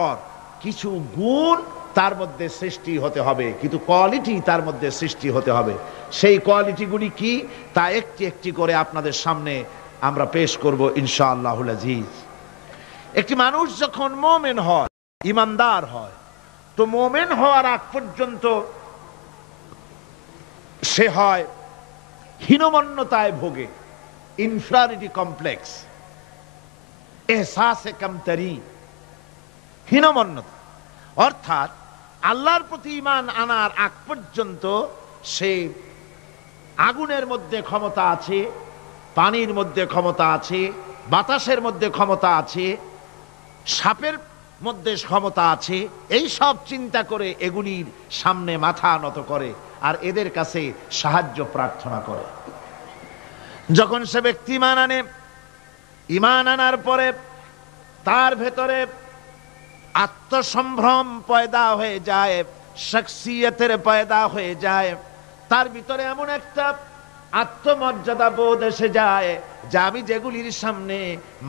পর কিছু গুণ তার মধ্যে সৃষ্টি হতে হবে, কিন্তু কোয়ালিটি তার মধ্যে সৃষ্টি হতে হবে। সেই কোয়ালিটিগুলি কি তা একটি একটি করে আপনাদের সামনে আমরা পেশ করব ইনশাআল্লাহুল আজিজ। একটি মানুষ যখন মুমিন হয়, ইমানদার হয়, তো মুমিন হওয়ার আগ পর্যন্ত সে হয় হীনমন্যতায় ভোগে, ইনফেরিয়রিটি কমপ্লেক্স, এহসাসে কমতরি, হীনমন্যতা। অর্থাৎ আল্লাহর প্রতি ঈমান আনার আগ পর্যন্ত সে আগুনের মধ্যে ক্ষমতা আছে, পানির মধ্যে ক্ষমতা আছে, বাতাসের মধ্যে ক্ষমতা আছে, সাপের মধ্যে ক্ষমতা আছে, এই সব চিন্তা করে এগুলির সামনে মাথা নত করে আর এদের কাছে সাহায্য প্রার্থনা করে। যখন সে ব্যক্তি ঈমান আনে, ঈমান আনার পরে তার ভেতরে আত্মসম্ভ্রম পয়দা হয়ে যায়, শখসিয়তের পয়দা হয়ে যায়, তার ভিতরে এমন একটা আত্মমর্যাদা বোধ এসে যায় যে আমি যেগুলির সামনে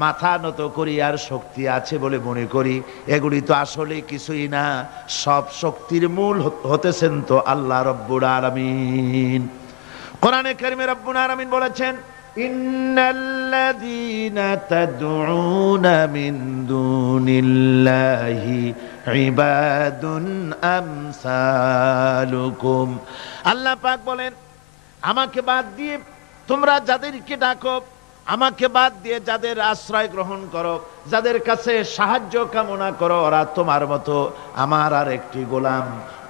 মাথা নত করি আর শক্তি আছে বলে মনে করি, এগুলি তো আসলে কিছুই না, সব শক্তির মূল হতেছেন তো আল্লাহ রব্বুল আলামিন। কোরআনে কারিমে রব্বুল আলামিন বলেছেন, ইন্নাল্লাযীনা তাদউনা মিন দুনিল্লাহি ইবাদুন আমসালুকুম। আল্লাহ পাক বলেন, আমাকে বাদ দিয়ে তোমরা যাদেরকে ডাকো, আমাকে বাদ দিয়ে যাদের আশ্রয় গ্রহণ করো, যাদের কাছে সাহায্য কামনা করো, ওরা তোমার মতো আমার আর একটি গোলাম।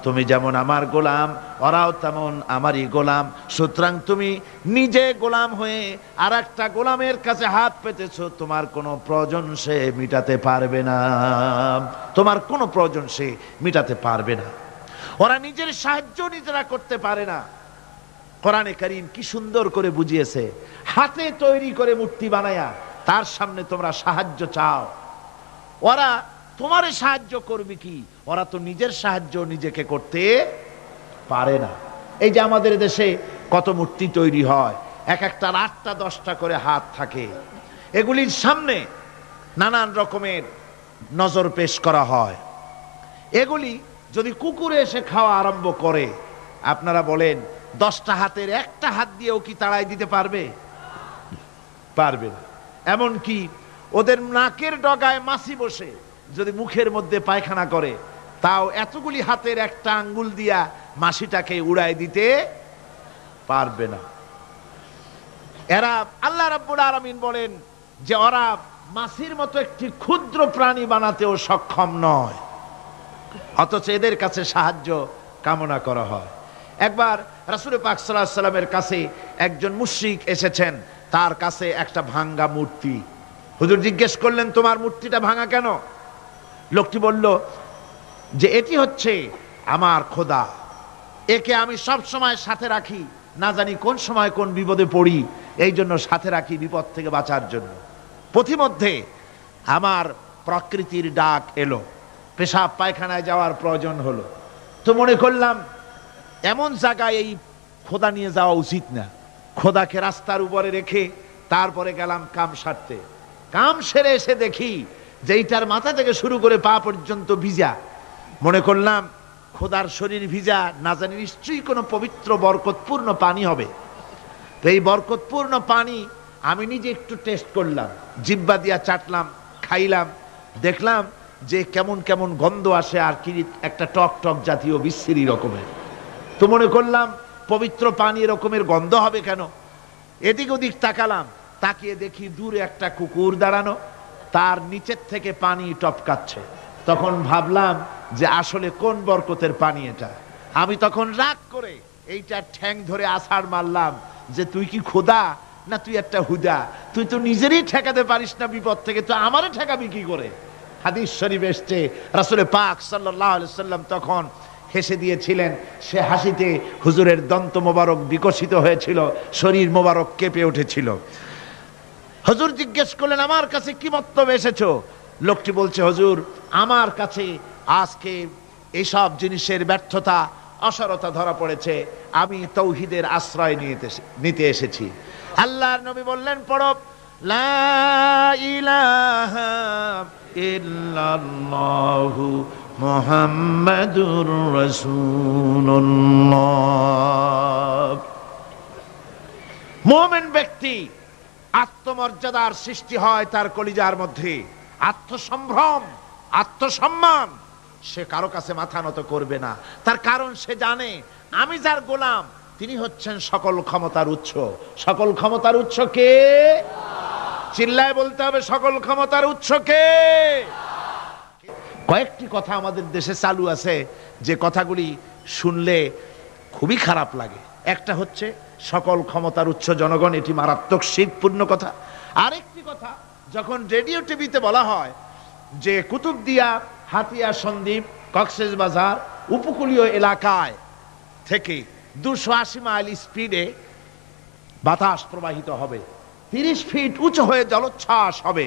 তুমি যেমন আমার গোলাম, ওরাও তেমন আমারই গোলাম। সুতরাং তুমি নিজে গোলাম হয়ে আর একটা গোলামের কাছে হাত পেতেছো, তোমার কোনো প্রয়োজন সে মিটাতে পারবে না, তোমার কোনো প্রয়োজন সে মিটাতে পারবে না। ওরা নিজের সাহায্য নিজেরা করতে পারে না। কোরআনে কারীম কি সুন্দর করে বুঝিয়েছে, হাতে তৈরি করে মূর্তি বানায়া তার সামনে তোমরা সাহায্য চাও, ওরা তোমারে সাহায্য করবে কি? ওরা তো নিজের সাহায্য নিজেকে করতে পারে না। এই যে আমাদের দেশে কত মূর্তি তৈরি হয়, এক একটা 8টা 10টা করে হাত থাকে, এগুলির সামনে নানান রকমের নজর পেশ করা হয়। এগুলি যদি কুকুরে এসে খাওয়া আরম্ভ করে, আপনারা বলেন 10টা হাতের একটা হাত দিয়েও কি তাড়াই দিতে পারবে? পারবে না। এমনকি ওদের নাকের ডগায় মাছি বসে যদি মুখের মধ্যে পায়খানা করে, তাও এতগুলি হাতের একটা আঙ্গুল দিয়া মাছিটাকে উড়াই দিতে পারবে না। এরা, আল্লাহ রাব্বুল আলামিন বলেন যে ওরা মাছির মতো একটি ক্ষুদ্র প্রাণী বানাতেও সক্ষম নয়, অথচ এদের কাছে সাহায্য কামনা করা হয়। একবার রাসূল পাক সাল্লাল্লাহু আলাইহি সাল্লামের কাছে একজন মুশরিক এসেছেন, তার কাছে একটা ভাঙ্গা মূর্তি। হুজুর জিজ্ঞেস করলেন, তোমার মূর্তিটা ভাঙা কেন? লোকটি বলল যে এটি হচ্ছে আমার খোদা, একে আমি সব সময় সাথে রাখি, না জানি কোন সময় কোন বিপদে পড়ি, এই জন্য সাথে রাখি বিপদ থেকে বাঁচার জন্য। পথিমধ্যে আমার প্রকৃতির ডাক এলো, পেশাব পায়খানায় যাওয়ার প্রয়োজন হলো, তো মনে করলাম এমন জায়গায় এই খোদা নিয়ে যাওয়া উচিত না, খোদাকে রাস্তার উপরে রেখে তারপরে গেলাম কাম সারতে। কাম সেরে এসে দেখি যে এইটার মাথা থেকে শুরু করে পা পর্যন্ত ভিজা। মনে করলাম খোদার শরীর ভিজা, না জানি নিশ্চয়ই কোনো পবিত্র বরকতপূর্ণ পানি হবে। তো এই বরকতপূর্ণ পানি আমি নিজে একটু টেস্ট করলাম, জিহ্বা দিয়া চাটলাম, খাইলাম, দেখলাম যে কেমন কেমন গন্ধ আসে, আর কি একটা টক টক জাতীয় বিশ্রী রকমের। তো মনে করলাম পবিত্র পানি এরকমের গন্ধ হবে কেন? এদিক ওদিক তাকালাম, তাকিয়ে দেখি দূরে একটা কুকুর দাঁড়ানো, তার নিচের থেকে পানি টপকাচ্ছে। তখন ভাবলাম যে আসলে কোন বরকতের পানি এটা। আমি তখন রাগ করে এইটা ঠ্যাং ধরে আছাড় মারলাম যে তুই কি খোদা না তুই একটা হুদা? তুই তো নিজেরই ঠেকাতে পারিস না বিপদ থেকে, তো আমারে ঠেকাবি কি করে? হাদিস শরীফ এসছে, রাসূল পাক সাল্লাল্লাহু আলাইহি সাল্লাম তখন হেসে দিয়েছিলেন। সে হাসিতে হুজুরের দন্ত মোবারক বিকশিত হয়েছিল, শরীর মোবারক কেঁপে উঠেছিল। হুজুর জিজ্ঞেস করলেন, আমার কাছে কি মতলবে এসেছো? লোকটি বলছে, হুজুর আমার কাছে আজকে এইসব জিনিসের ব্যর্থতা অসারতা ধরা পড়েছে, আমি তাওহীদের আশ্রয় নিতে এসেছি। আল্লাহর নবী বললেন, পড়ো লা ইলাহা ইল্লাল্লাহু মুহাম্মাদুর রাসূলুল্লাহ। মুমিন ব্যক্তি আত্মমর্যাদার সৃষ্টি হয় তার কলিজার মধ্যে, আত্মসম্ভ্রম, আত্মসম্মান। সে কারো কাছে মাথা নত করবে না, তার কারণ সে জানে আমি যার গোলাম তিনি হচ্ছেন সকল ক্ষমতার উৎস। সকল ক্ষমতার উৎস কে? চিল্লায় বলতে হবে, সকল ক্ষমতার উৎস কে? কয়েকটি কথা আমাদের দেশে চালু আছে যে কথাগুলি শুনলে খুবই খারাপ লাগে। একটা হচ্ছে সকল ক্ষমতার উৎস জনগণ, এটি মারাত্মক শিরকপূর্ণ কথা। আরেকটি কথা, যখন রেডিও টিভিতে বলা হয় যে কুতুবদিয়া, হাতিয়া সন্দ্বীপ, কক্সবাজার উপকূলীয় এলাকায় থেকে 280 মাইল স্পিডে বাতাস প্রবাহিত হবে, 30 ফিট উঁচু হয়ে জলোচ্ছ্বাস হবে,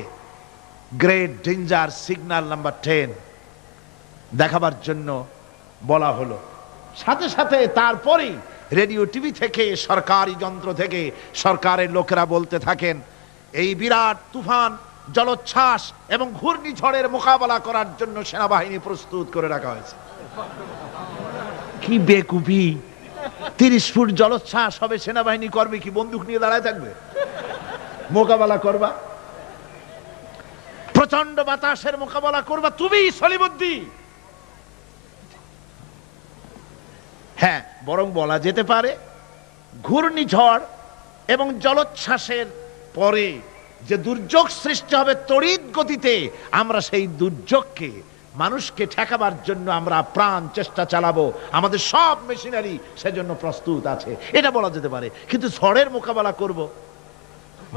গ্রেট ডেঞ্জার সিগন্যাল নাম্বার 10 দেখাবার জন্য বলা হলো। সাথে সাথে তারপরেই রেডিও টিভি থেকে, সরকারি যন্ত্র থেকে সরকারের লোকেরা বলতে থাকেন এই বিরাট তুফান, জলোচ্ছ্বাস এবং ঘূর্ণিঝড়ের মোকাবেলা করার জন্য সেনাবাহিনী প্রস্তুত করে রাখা হয়েছে। কি বেকুফি! 30 ফুট জলোচ্ছ্বাস হবে, সেনাবাহিনী করবে কি? বন্দুক নিয়ে দাঁড়ায় থাকবে? মোকাবেলা করবা? প্রচন্ড বাতাসের মোকাবেলা করবা তুমি সলিমুদ্দিন? হ্যাঁ, বরং বলা যেতে পারে ঘূর্ণিঝড় এবং জলোচ্ছ্বাসের পরে যে দুর্যোগ সৃষ্টি হবে তড়িৎ গতিতে, আমরা সেই দুর্যোগকে, মানুষকে ঠেকাবার জন্য আমরা প্রাণ চেষ্টা চালাবো। আমাদের সব মেশিনারি সেজন্য প্রস্তুত আছে, এটা বলা যেতে পারে। কিন্তু ঝড়ের মোকাবেলা করব,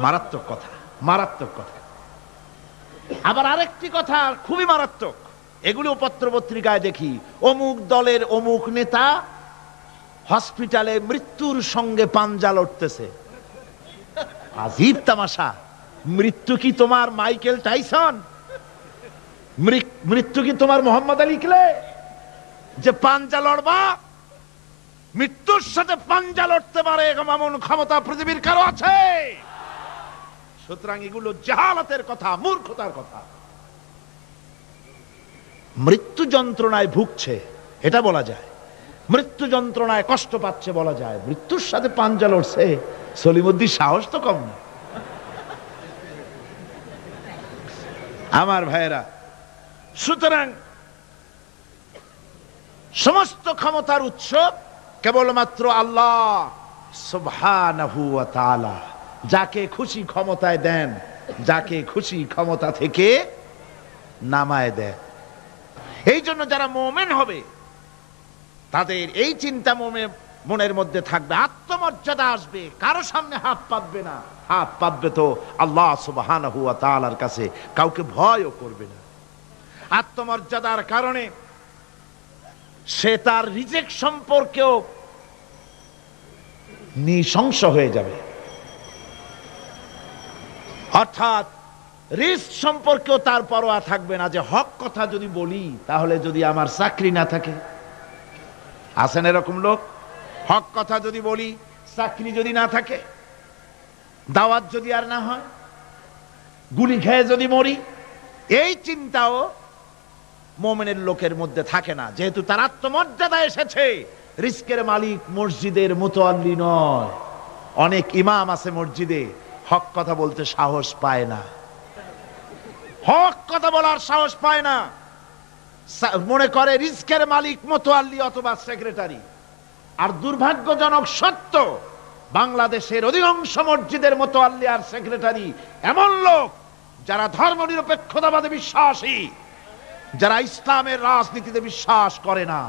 মারাত্মক কথা, মারাত্মক কথা। আবার আরেকটি কথা খুবই মারাত্মক, এগুলো পত্র পত্রিকায় দেখি, অমুক দলের অমুক নেতা হসপিটালে মৃত্যুর সঙ্গে পাঞ্জা লড়তেছে। আজীব তামাশা! মৃত্যু কি তোমার মাইকেল টাইসন? মৃত্যু কি তোমার মোহাম্মদ আলী ক্লে যে পাঞ্জা লড়বা? মৃত্যুর সাথে পাঞ্জা লড়তে পারে এমন ক্ষমতা পৃথিবীর কারো আছে? সুতরাং এগুলো জাহালাতের কথা, মূর্খতার কথা। মৃত্যু যন্ত্রণায় ভুগছে এটা বলা যায়, মৃত্যু যন্ত্রণায় কষ্ট পাচ্ছে বলা যায়, মৃত্যুর সাথে পাঞ্জা লড়ছে, সলিমুদ্দিন সাহস তো কম না। আমার ভাইয়েরা, সুতরাং সমস্ত ক্ষমতার উৎস কেবলমাত্র আল্লাহ সুবহানাহু ওয়া তাআলা। যাকে খুশি ক্ষমতায় দেন, যাকে খুশি ক্ষমতা থেকে নামায় দেন। এই জন্য যারা মুমিন হবে তাদের এই চিন্তা মনের মধ্যে থাকবে, আত্মমর্যাদা আসবে, কারো সামনে হাত পাতবে না। হাত পাতবে তো আল্লাহ সুবহানাহু ওয়া তাআলার কাছে, কাউকে ভয়ও করবে না। আত্মমর্যাদার কারণে সে তার রিজিক সম্পর্কেও নৃশংস হয়ে যাবে। অর্থাৎ রিস্ক সম্পর্কেও তার পরোয়া থাকবে না, যে হক কথা যদি বলি তাহলে যদি আমার চাকরি না থাকে। আছেন এরকম লোক? হক কথা যদি বলি, চাকরি যদি না থাকে, দাওয়াত যদি আর না হয়, গুলি খেয়ে যদি মরি, এই চিন্তাও মুমিনের লোকের মধ্যে থাকে না। যেহেতু তার আত্মমর্যাদা এসেছে। রিস্কের মালিক মসজিদের মুতাল্লি নয়। অনেক ইমাম আছে মসজিদে, হক কথা বলতে সাহস পায় না, হক কথা বলার সাহস পায় না। মনে করে রিস্কের মালিক মুতাল্লি অথবা সেক্রেটারি। আর দুর্ভাগ্যজনক সত্য, বাংলাদেশের অধিকাংশ মসজিদের মুতাল্লি আর সেক্রেটারি এমন লোক যারা ধর্মনিরপেক্ষতাবাদে বিশ্বাসী, যারা ইসলামের রাজনীতিতে বিশ্বাস করে না।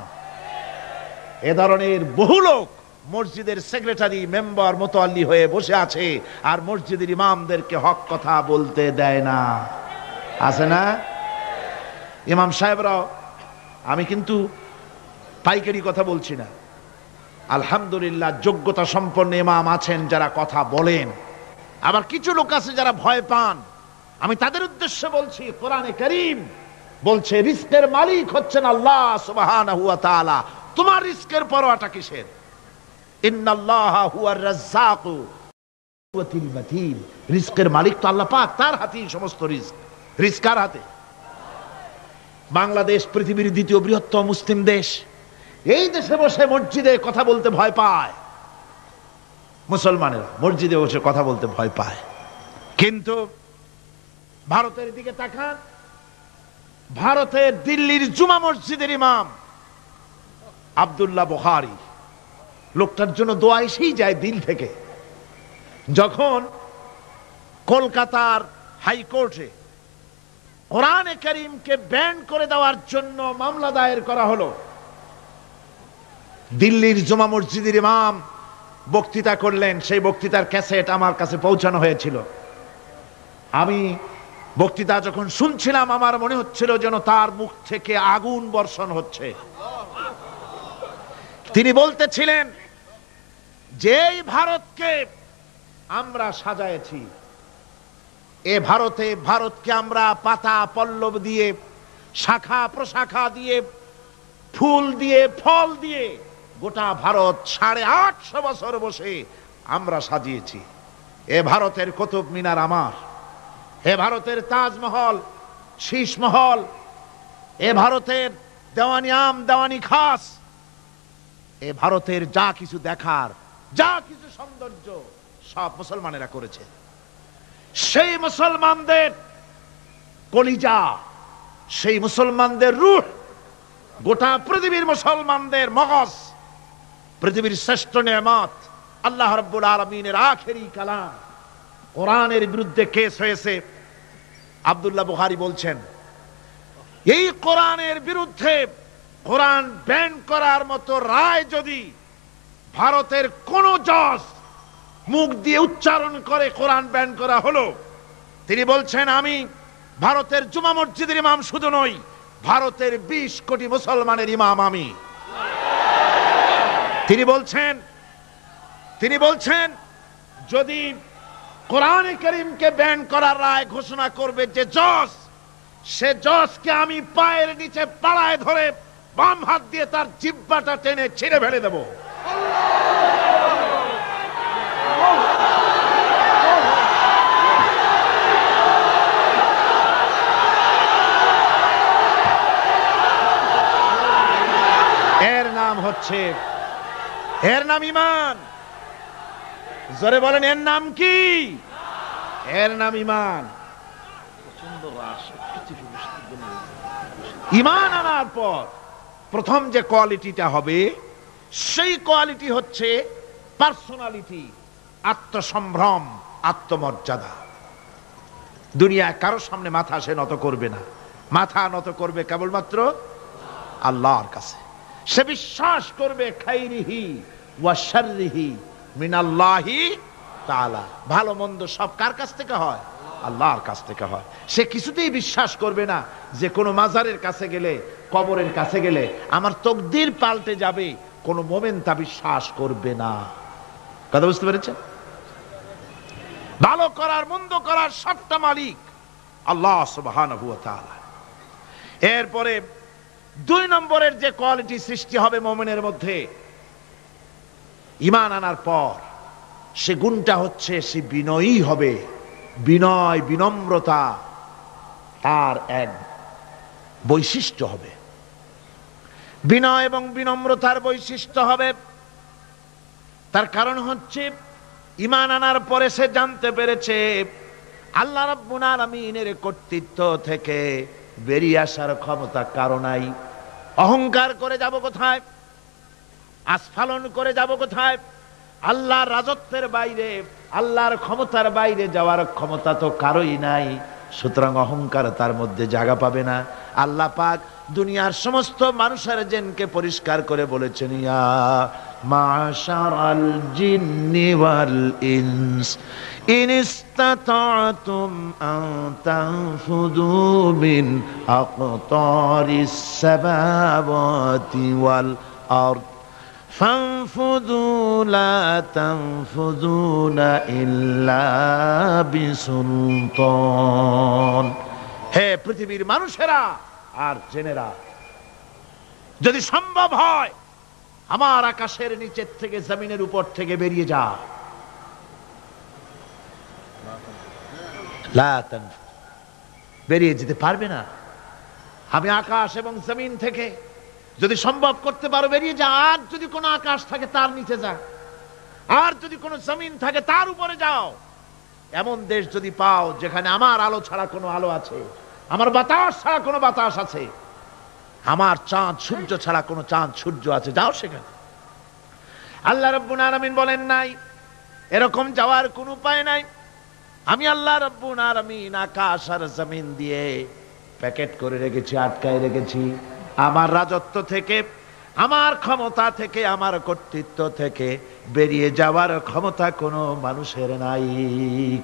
এ ধরনের বহু লোক মসজিদের সেক্রেটারি, মেম্বার, মুতাল্লি হয়ে বসে আছে আর মসজিদের ইমামদেরকে হক কথা বলতে দেয় না। আছে না? ইমাম সাহেবরাও, আমি কিন্তু পাইকারি কথা বলছি না, আলহামদুলিল্লাহ যোগ্যতা সম্পন্ন ইমাম আছেন যারা কথা বলেন। আবার কিছু লোক আছে যারা ভয় পান। আমি তাদের উদ্দেশ্যে বলছি, কোরআনে কারীম বলছে রিস্কের মালিক হচ্ছেন আল্লাহ সুবহানাহু ওয়া তাআলা। তোমার রিস্কের পরোয়াটা কিসের? ইন্নাল্লাহা হুয়ার রাজ্জাকু ওয়াতিল মাতিন। রিস্কের মালিক তো আল্লাহ পাক, তার হাতেই সমস্ত রিস্ক। রিস্ক কার হাতে? বাংলাদেশ পৃথিবীর দ্বিতীয় বৃহত্তম মুসলিম দেশ। এই দেশে বসে মসজিদে কথা বলতে ভয় পায় মুসলমানেরা, মসজিদে বসে কথা বলতে ভয় পায়। কিন্তু ভারতের দিকে তাকান, ভারতের দিল্লির জুমা মসজিদের ইমাম আব্দুল্লাহ বুখারী, লোকটার জন্য দোয়া এসেই যায় দিল থেকে। যখন কলকাতার হাইকোর্টে কোরআনে কারীমকে ব্যান করে দেওয়ার জন্য মামলা দায়ের করা হলো, দিল্লির জুমা মসজিদের ইমাম বক্তৃতা করলেন। সেই বক্তৃতার ক্যাসেট আমার কাছে পৌঁছানো হয়েছিল। আমি বক্তৃতা যখন শুনছিলাম আমার মনে হচ্ছিল যেন তার মুখ থেকে আগুন বর্ষণ হচ্ছে। তিনি বলতেছিলেন যে এই ভারতকে আমরা সাজায়েছি, এ ভারতকে আমরা পাতা পল্লব দিয়ে, শাখা প্রশাখা দিয়ে, ফুল দিয়ে, ফল দিয়ে গোটা ভারত 850 বছর বসে আমরা সাজিয়েছি। এ ভারতের কুতুব মিনার আমার, এ ভারতের তাজমহল, শীষমহল, এ ভারতের দেওয়ানি আম, দেওয়ানি খাস, এ ভারতের যা কিছু দেখার, যা কিছু সৌন্দর্য সব মুসলমানেরা করেছে। সেই মুসলমানদের কলিজা, সেই মুসলমানদের রূহ, গোটা পৃথিবীর মুসলমানদের মগজ, পৃথিবীর শ্রেষ্ঠ নেয়ামত আল্লাহ রাব্বুল আলামিনের আখেরি কালাম কোরআনের বিরুদ্ধে কেস হয়েছে। আব্দুল্লাহ বুখারী বলছেন, এই কোরআনের বিরুদ্ধে কোরআন ব্যান করার মতো রায় যদি ভারতের কোন জজ মুখ দিয়ে উচ্চারণ করে কোরআন ব্যান করা হলো, তিনি বলছেন আমি ভারতের জুমা মসজিদের ইমাম শুধু নই, ভারতের 20 কোটি মুসলমানের ইমাম আমি। তিনি বলছেন যদি কোরআনে কারীমকে ব্যান করার রায় ঘোষণা করবে যে জজ, সে জজকে আমি পায়ের নিচে পাড়ায় ধরে বাম হাত দিয়ে তার জিহ্বাটা টেনে ছিঁড়ে ফেলে দেব। এর নাম ঈমান। জোরে বলেন, এর নাম কি? এর নাম ঈমান। ঈমান আনার পর প্রথম যে কোয়ালিটিটা হবে, সেই কোয়ালিটি হচ্ছে পার্সোনালিটি, আত্মসম্ভ্রম, আত্মমর্যাদা। দুনিয়ায় কারো সামনে মাথা সে নত করবে না, মাথা নত করবে কেবলমাত্র আল্লাহর কাছে। সে বিশ্বাস করবে খাইরিহি ওয়া শাররিহি মিনাল্লাহি তাআলা, ভালো মন্দ সব কার কাছ থেকে হয়? আল্লাহর কাছ থেকে হয়। সে কিছুতেই বিশ্বাস করবে না যে কোনো মাজারের কাছে গেলে, কবরের কাছে গেলে আমার তকদির পাল্টে যাবে, কোন মোমেন তা বিশ্বাস করবে না। কথা বুঝতে পেরেছেন? ভালো করার মন্দ করার সবটা মালিক আল্লাহ সুবহানাহু ওয়া তাআলা। এরপরে 2 নম্বরের যে কোয়ালিটি সৃষ্টি হবে মুমিনের মধ্যে ঈমান আনার পর, সে গুণটা হচ্ছে সে বিনয়ী হবে। বিনয়, বিনম্রতা তার এক বৈশিষ্ট্য হবে। বিনয় এবং বিনম্রতার বৈশিষ্ট্য হবে। তার কারণ হচ্ছে ঈমান আনার পরে সে জানতে পেরেছে আল্লাহ রাব্বুল আলামিনের কর্তৃত্ব থেকে বেরিয়ে আসার ক্ষমতা কারো নাই। অহংকার করে যাব কোথায়? আস্ফালন করে যাব কোথায়? আল্লাহর রাজত্বের বাইরে, আল্লাহর ক্ষমতার বাইরে যাওয়ার ক্ষমতা তো কারোই নাই। সুতরাং অহংকার তার মধ্যে জায়গা পাবে না। আল্লাহ পাক দুনিয়ার সমস্ত মানুষের জিনকে পরিষ্কার করে বলেছেন, ইয়া মাশারাল জিন্নি ওয়াল ইনস ইন ইসতাতা'তুম আন তানফুযু মিন আকতারিস সামাওয়াতি ওয়াল আরদ ফানফুযু লা তানফুযুনা ইল্লা বিসুলতান। হে পৃথিবীর মানুষেরা আর জেনেরা, যদি সম্ভব হয় আমার আকাশের নিচের থেকে, জমিনের উপর থেকে বেরিয়ে যা। বেরিয়ে যেতে পারবে না। আমি আকাশ এবং জমিন থেকে যদি সম্ভব করতে পারো বেরিয়ে যা। আর যদি কোনো আকাশ থাকে তার নিচে যা, আর যদি কোনো জমিন থাকে তার উপরে যাও। এমন দেশ যদি পাও যেখানে আমার আলো ছাড়া কোনো আলো আছে, আমার বাতাস ছাড়া কোনো বাতাস আছে, আমার চাঁদ সূর্য ছাড়া কোনো চাঁদ সূর্য আছে, যাও সেখানে। আল্লাহ রাব্বুল আলামিন বলেন নাই এরকম যাওয়ার কোনো উপায় নাই। আমি আল্লাহ রাব্বুল আলামিন আকাশ আর জমিন দিয়ে প্যাকেট করে রেখেছি, আটকায় রেখেছি। আমার রাজত্ব থেকে, আমার ক্ষমতা থেকে, আমার কর্তৃত্ব থেকে বেরিয়ে যাওয়ার ক্ষমতা কোনো মানুষের নাই,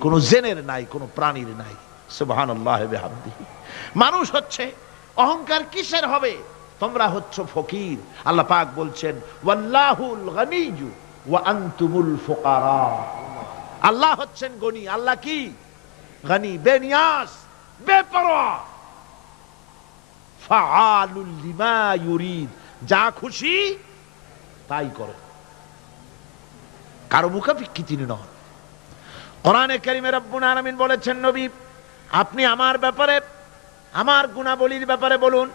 কোনো জিনের নাই, কোনো প্রাণীর নাই। সুবহানাল্লাহ ওয়া বিহামদিহি। মানুষ হচ্ছে অহংকার কিসের হবে? তোমরা হচ্ছ ফকির। আল্লাহ পাক বলছেন ওয়াল্লাহুল গনিয়্যু ওয়া আনতুমুল ফুকারা। আল্লাহ হচ্ছেন গনি। আল্লাহ কি? গনি, বেনিয়াস, বেপরোয়া। ফাআলুল লিমা ইউরিদ, যা খুশি তাই করে, কারো মুখাপেক্ষী তিনি নন। কোরআনে কারীমে রব্বুল আলামিন বলেছেন নবী আপনি আমার ব্যাপারে, আমার গুণাবলীর ব্যাপারে বলুন।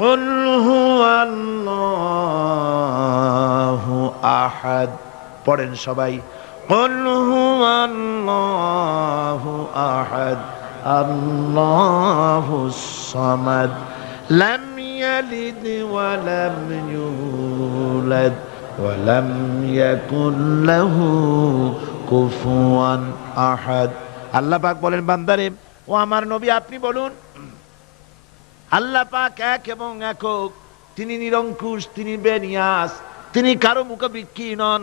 কুল হুয়াল্লাহু আহাদ, পড়েন সবাই। কুল হুয়াল্লাহু আহাদ আল্লাহুস সামাদ লাম ইয়ালিদ ওয়া লাম ইউলাদ ওয়া লাম ইয়াকুল লাহু কুফুয়ান আহাদ। আল্লাহ পাক বলেন বান্দারে, ও আমার নবী আপনি বলুন আল্লাহ পাক এক এবং একক, তিনি নিরঙ্কুশ, তিনি বেনিয়াস, তিনি কারো মুখাপেক্ষী নন,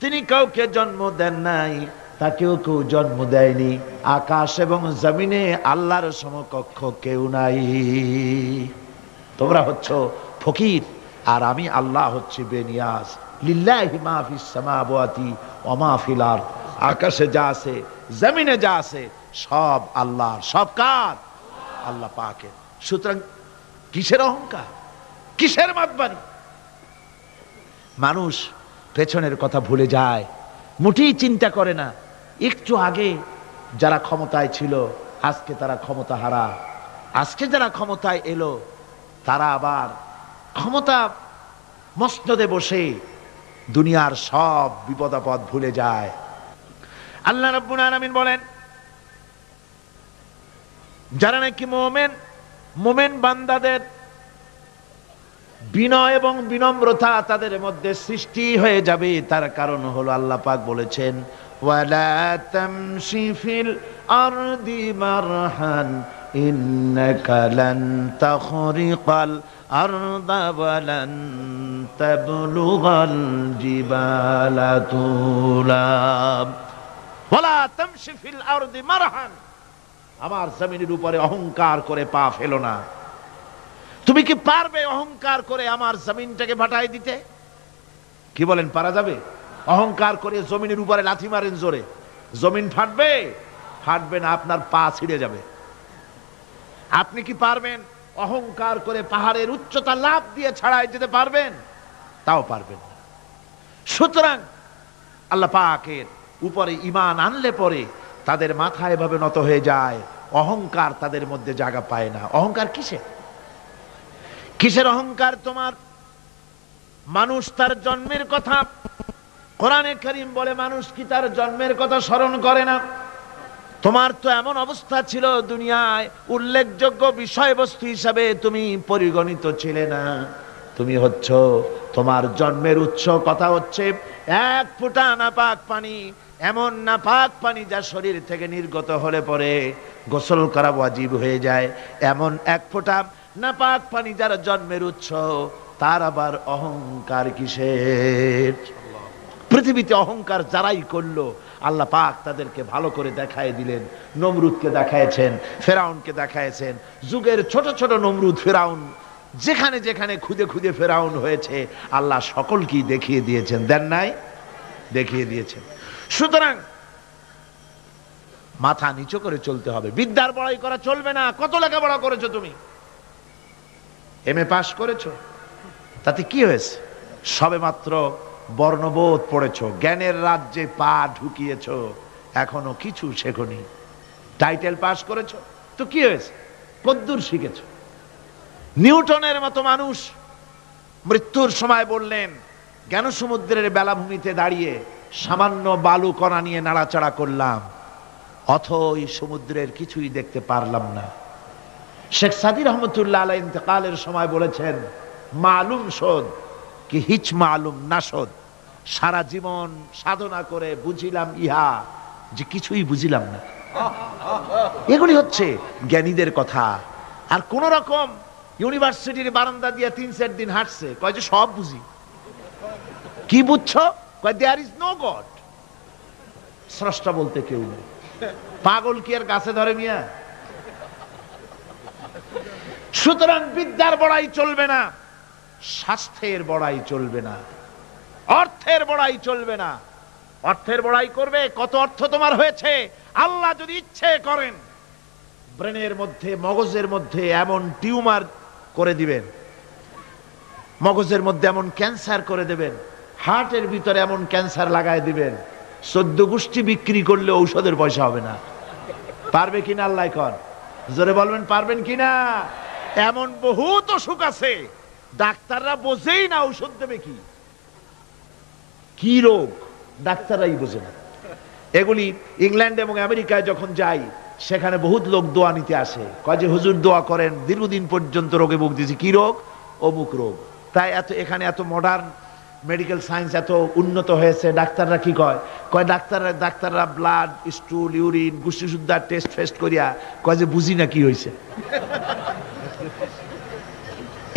তিনি কাউকে জন্ম দেন নাই, তাকেও কেউ জন্ম দেয়নি। আকাশ এবং জমিনে আল্লাহর সমকক্ষ কেউ নাই। তোমরা হচ্ছ ফকির আর আমি আল্লাহ হচ্ছি বেনিয়াস। লিল্লাহি মা ফিস সামাওয়াতি ওয়া মা ফিল আরদ, আকাশে যা আছে জমিনে যা আছে সব আল্লাহর। সব কার? আল্লাহ পাকের। সুতরাং কিসের অহংকার, কিসের মাতবাড়ি? মানুষ পেছনের কথা ভুলে যায়, মোটেই চিন্তা করে না। একটু আগে যারা ক্ষমতায় ছিল আজকে তারা ক্ষমতা হারা, আজকে যারা ক্ষমতায় এলো তারা আবার ক্ষমতা মসনদে বসে দুনিয়ার সব বিপদ আপদ ভুলে যায়। আল্লাহ রাব্বুল আলামিন বলেন যারা নাকি মুমিন বান্দাদের বিনয় এবং বিনম্রতা তাদের মধ্যে সৃষ্টি হয়ে যাবে, তার কারণ হলো আল্লাহ পাক বলেছেন ওয়ালা তামশি ফিল আরদি মারহান ইন্নাকা লান তাখরিকাল আরদা ওয়ালান তাবলুগাল জিবালা তুলা। ওয়ালা তামশি ফিল আরদি মারহান, আমার জমিনের উপরে অহংকার করে পা ফেলো না। তুমি কি পারবে অহংকার করে আমার জমিনটাকে ভাটাই দিতে? কি বলেন, পারা যাবে? অহংকার করে জমিনের উপরে লাথি মারেন জোরে, জমিন ফাটবে? ফাটবে না, আপনার পা ছিঁড়ে যাবে। আপনি কি পারবেন অহংকার করে পাহাড়ের উচ্চতা লাফ দিয়ে ছাড়াই যেতে পারবেন? তাও পারবেন না। সুতরাং আল্লাহ পাকের উপরে ঈমান আনলে পরে তাদের মাথা এভাবে নত হয়ে যায়, অহংকার তাদের মধ্যে জায়গা পায় না। অহংকার কিসের? কিসের অহংকার তোমার? মানুষ তার জন্মের কথা, কোরআনে কারীম বলে মানুষ কি তার জন্মের কথা স্মরণ করে না? তোমার তো এমন অবস্থা ছিল দুনিয়ায় উল্লেখযোগ্য বিষয়বস্তু হিসাবে তুমি পরিগণিত ছিলে না। তুমি হচ্ছ, তোমার জন্মের উৎস কথা হচ্ছে এক ফোঁটা নাপাক পানি, এমন নাপাক পানি যা শরীর থেকে নির্গত হলে পরে গোসল করা ওয়াজিব হয়ে যায়। এমন এক ফোঁটা নাপাক পানি যার জন্মের উৎস, তার আবার অহংকার কিসের? পৃথিবীতে অহংকার যারাই করলো আল্লাহ পাক তাদেরকে ভালো করে দেখায় দিলেন। নমরুদকে দেখায়ছেন, ফেরাউনকে দেখায়ছেন, যুগের ছোট ছোট নমরুদ ফেরাউন যেখানে যেখানে খুদে খুদে ফেরাউন হয়েছে আল্লাহ সকলকেই দেখিয়ে দিয়েছেন। দেন নাই? দেখিয়ে দিয়েছেন। সুতরাং মাথা নিচু করে চলতে হবে, বিদ্যার বড়াই করা চলবে না। কত লেখাপড়া করেছো তুমি? এমএ পাস করেছো, তাতে কি হয়েছে? সবে মাত্র বর্ণবোধ পড়েছো, জ্ঞানের রাজ্যে পা ঢুকিয়েছো, এখনো কিছু শেখনি। টাইটেল পাস করেছো তো কি হয়েছে? কদ্দুর শিখেছো? নিউটনের মতো মানুষ মৃত্যুর সময় বললেন, জ্ঞান সমুদ্রের বেলাভূমিতে দাঁড়িয়ে সামান্য বালু কণা নিয়ে নাড়াচাড়া করলাম, অথই সমুদ্রের কিছুই দেখতে পারলাম না। শেখ সাদী রহমতুল্লাহ আলাইহি ইন্তেকালের সময় বলেছেন, মালুম শোধ কি হিচ মালুম না শোধ, সারা জীবন সাধনা করে বুঝিলাম ইহা, যে কিছুই বুঝিলাম না। এগুলি হচ্ছে জ্ঞানীদের কথা। আর কোন রকম ইউনিভার্সিটির বারান্দা দিয়ে 3-4 দিন হাঁটছে, কয় যে সব বুঝি। কি বুঝছো? কয় দেয়ার ইজ নো গড, স্রষ্টা বলতে কেউ নেই। পাগল কি আর গাছে ধরে মিয়া? সুতরাং বিদ্যার বড়াই চলবে না, স্বাস্থ্যের বড়াই চলবে না, অর্থের বড়াই চলবে না। অর্থের বড়াই করবে, কত অর্থ তোমার হয়েছে, আল্লাহ যদি ইচ্ছে করেন ব্রেনের মধ্যে, মগজের মধ্যে এমন টিউমার করে দিবেন, মগজের মধ্যে এমন ক্যান্সার করে দেবেন, হার্টের ভিতরে এমন ক্যান্সার লাগায় দিবেন, 14 গোষ্ঠী বিক্রি করলে ঔষধের পয়সা হবে না। পারবে কিনা আল্লাহ কর, জোরে বলবেন পারবেন কিনা? এমন বহুত অসুখ আছে ডাক্তাররা বোঝেই না ঔষধ দেবে কি, কি রোগ ডাক্তাররাই বোঝে না। এগুলি ইংল্যান্ড এবং আমেরিকায় যখন যাই, সেখানে বহুত লোক দোয়া নিতে আসে, কয় যে হুজুর দোয়া করেন, দীর্ঘদিন পর্যন্ত রোগে ভুগতেছি। কি রোগ? অমুক রোগ। তাই এখানে এত মডার্ন মেডিকেল সায়েন্স এত উন্নত হয়েছে, ডাক্তাররা কি কয়, কয় ডাক্তাররা ব্লাড, স্টুল, ইউরিন, গুষ্টিশুদ্ধা টেস্ট ফেস্ট করিয়া কয় যে বুঝি না কি হয়েছে।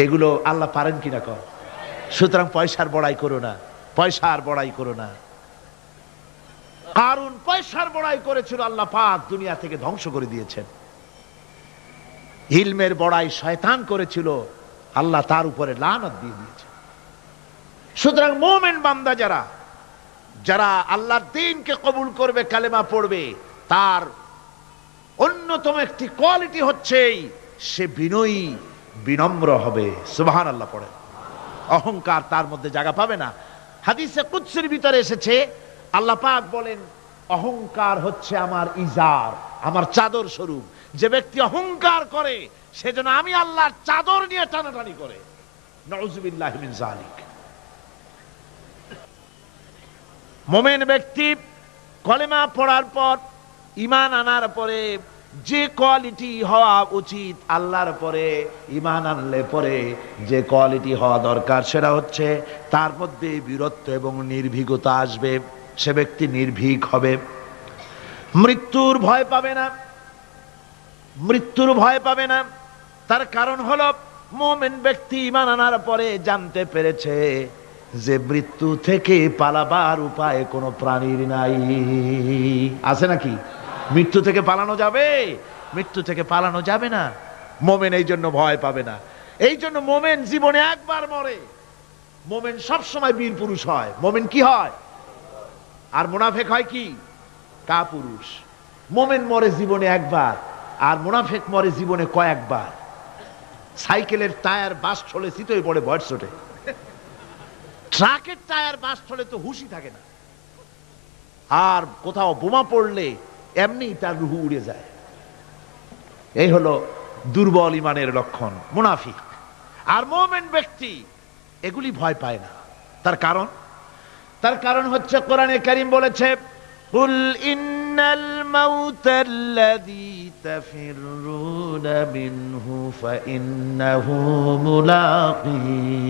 এগুলো আল্লাহ পারেন কিনা কয়। সুতরাং পয়সার বড়াই করো না, পয়সার বড়াই করো না। কারণ পয়সার বড়াই করেছিল, আল্লাহ পাক দুনিয়া থেকে ধ্বংস করে দিয়েছেন। ইলমের বড়াই শয়তান করেছিল, আল্লাহ তার উপরে লানত দিয়ে দিয়েছে। সুতরাং মুমিন বান্দা যারা আল্লাহর দ্বীনকে কবুল করবে, কালেমা পড়বে, তার অন্যতম একটি কোয়ালিটি হচ্ছে সে বিনয়ী, বিনম্র হবে। সুবহানাল্লাহ পড়ে। অহংকার তার মধ্যে জায়গা পাবে না। হাদিসে কুদসির ভিতরে এসেছে, আল্লাহ পাক বলেন, অহংকার হচ্ছে আমার ইজার, আমার চাদর স্বরূপ। যে ব্যক্তি অহংকার করে, সেজন্য আমি আল্লাহর চাদর নিয়ে টানাটানি করে। নাউযুবিল্লাহি মিন যালিক। মুমিন ব্যক্তি কলেমা পড়ার পর, ঈমান আনার পরে যে কোয়ালিটি হওয়া উচিত, আল্লাহর পরে ঈমান আনলে পরে যে কোয়ালিটি হওয়া দরকার, সেটা হচ্ছে তার মধ্যে বীরত্ব এবং নির্ভীকতা আসবে। সে ব্যক্তি নির্ভীক হবে, মৃত্যুর ভয় পাবে না, মৃত্যুর ভয় পাবে না। তার কারণ হলো মুমিন ব্যক্তি ঈমান আনার পরে জানতে পেরেছে যে মৃত্যু থেকে পালাবার উপায় কোনো প্রাণীর নাই। আছে নাকি? মৃত্যু থেকে পালানো যাবে? মৃত্যু থেকে পালানো যাবে না। মুমিন এই জন্য ভয় পাবে না। এই জন্য মুমিন জীবনে একবার মরে, মুমিন সব সময় বীর পুরুষ হয়। মুমিন কি হয়? আর মুনাফিক হয় কি? কাপুরুষ। মুমিন মরে জীবনে একবার, আর মুনাফিক মরে জীবনে কয়েকবার। সাইকেলের টায়ার বাস্ট হলে চিতই পড়ে ভয়ের চোটে, ট্রাকের টায়ার বাস্ট হলে তো হুশই থাকে না, আর কোথাও বোমা পড়লে এমনি তার রুহু উড়ে যায়। এই হলো দুর্বল ঈমানের লক্ষণ, মুনাফিক। আর মুমিন ব্যক্তি এগুলি ভয় পায় না। তার কারণ হচ্ছে কোরআনে কারীম বলেছে, কুল ইন্নাল মাউতাল্লাযী তাফিররুনা মিনহু ফাইন্নাহু মুলাকীকুম।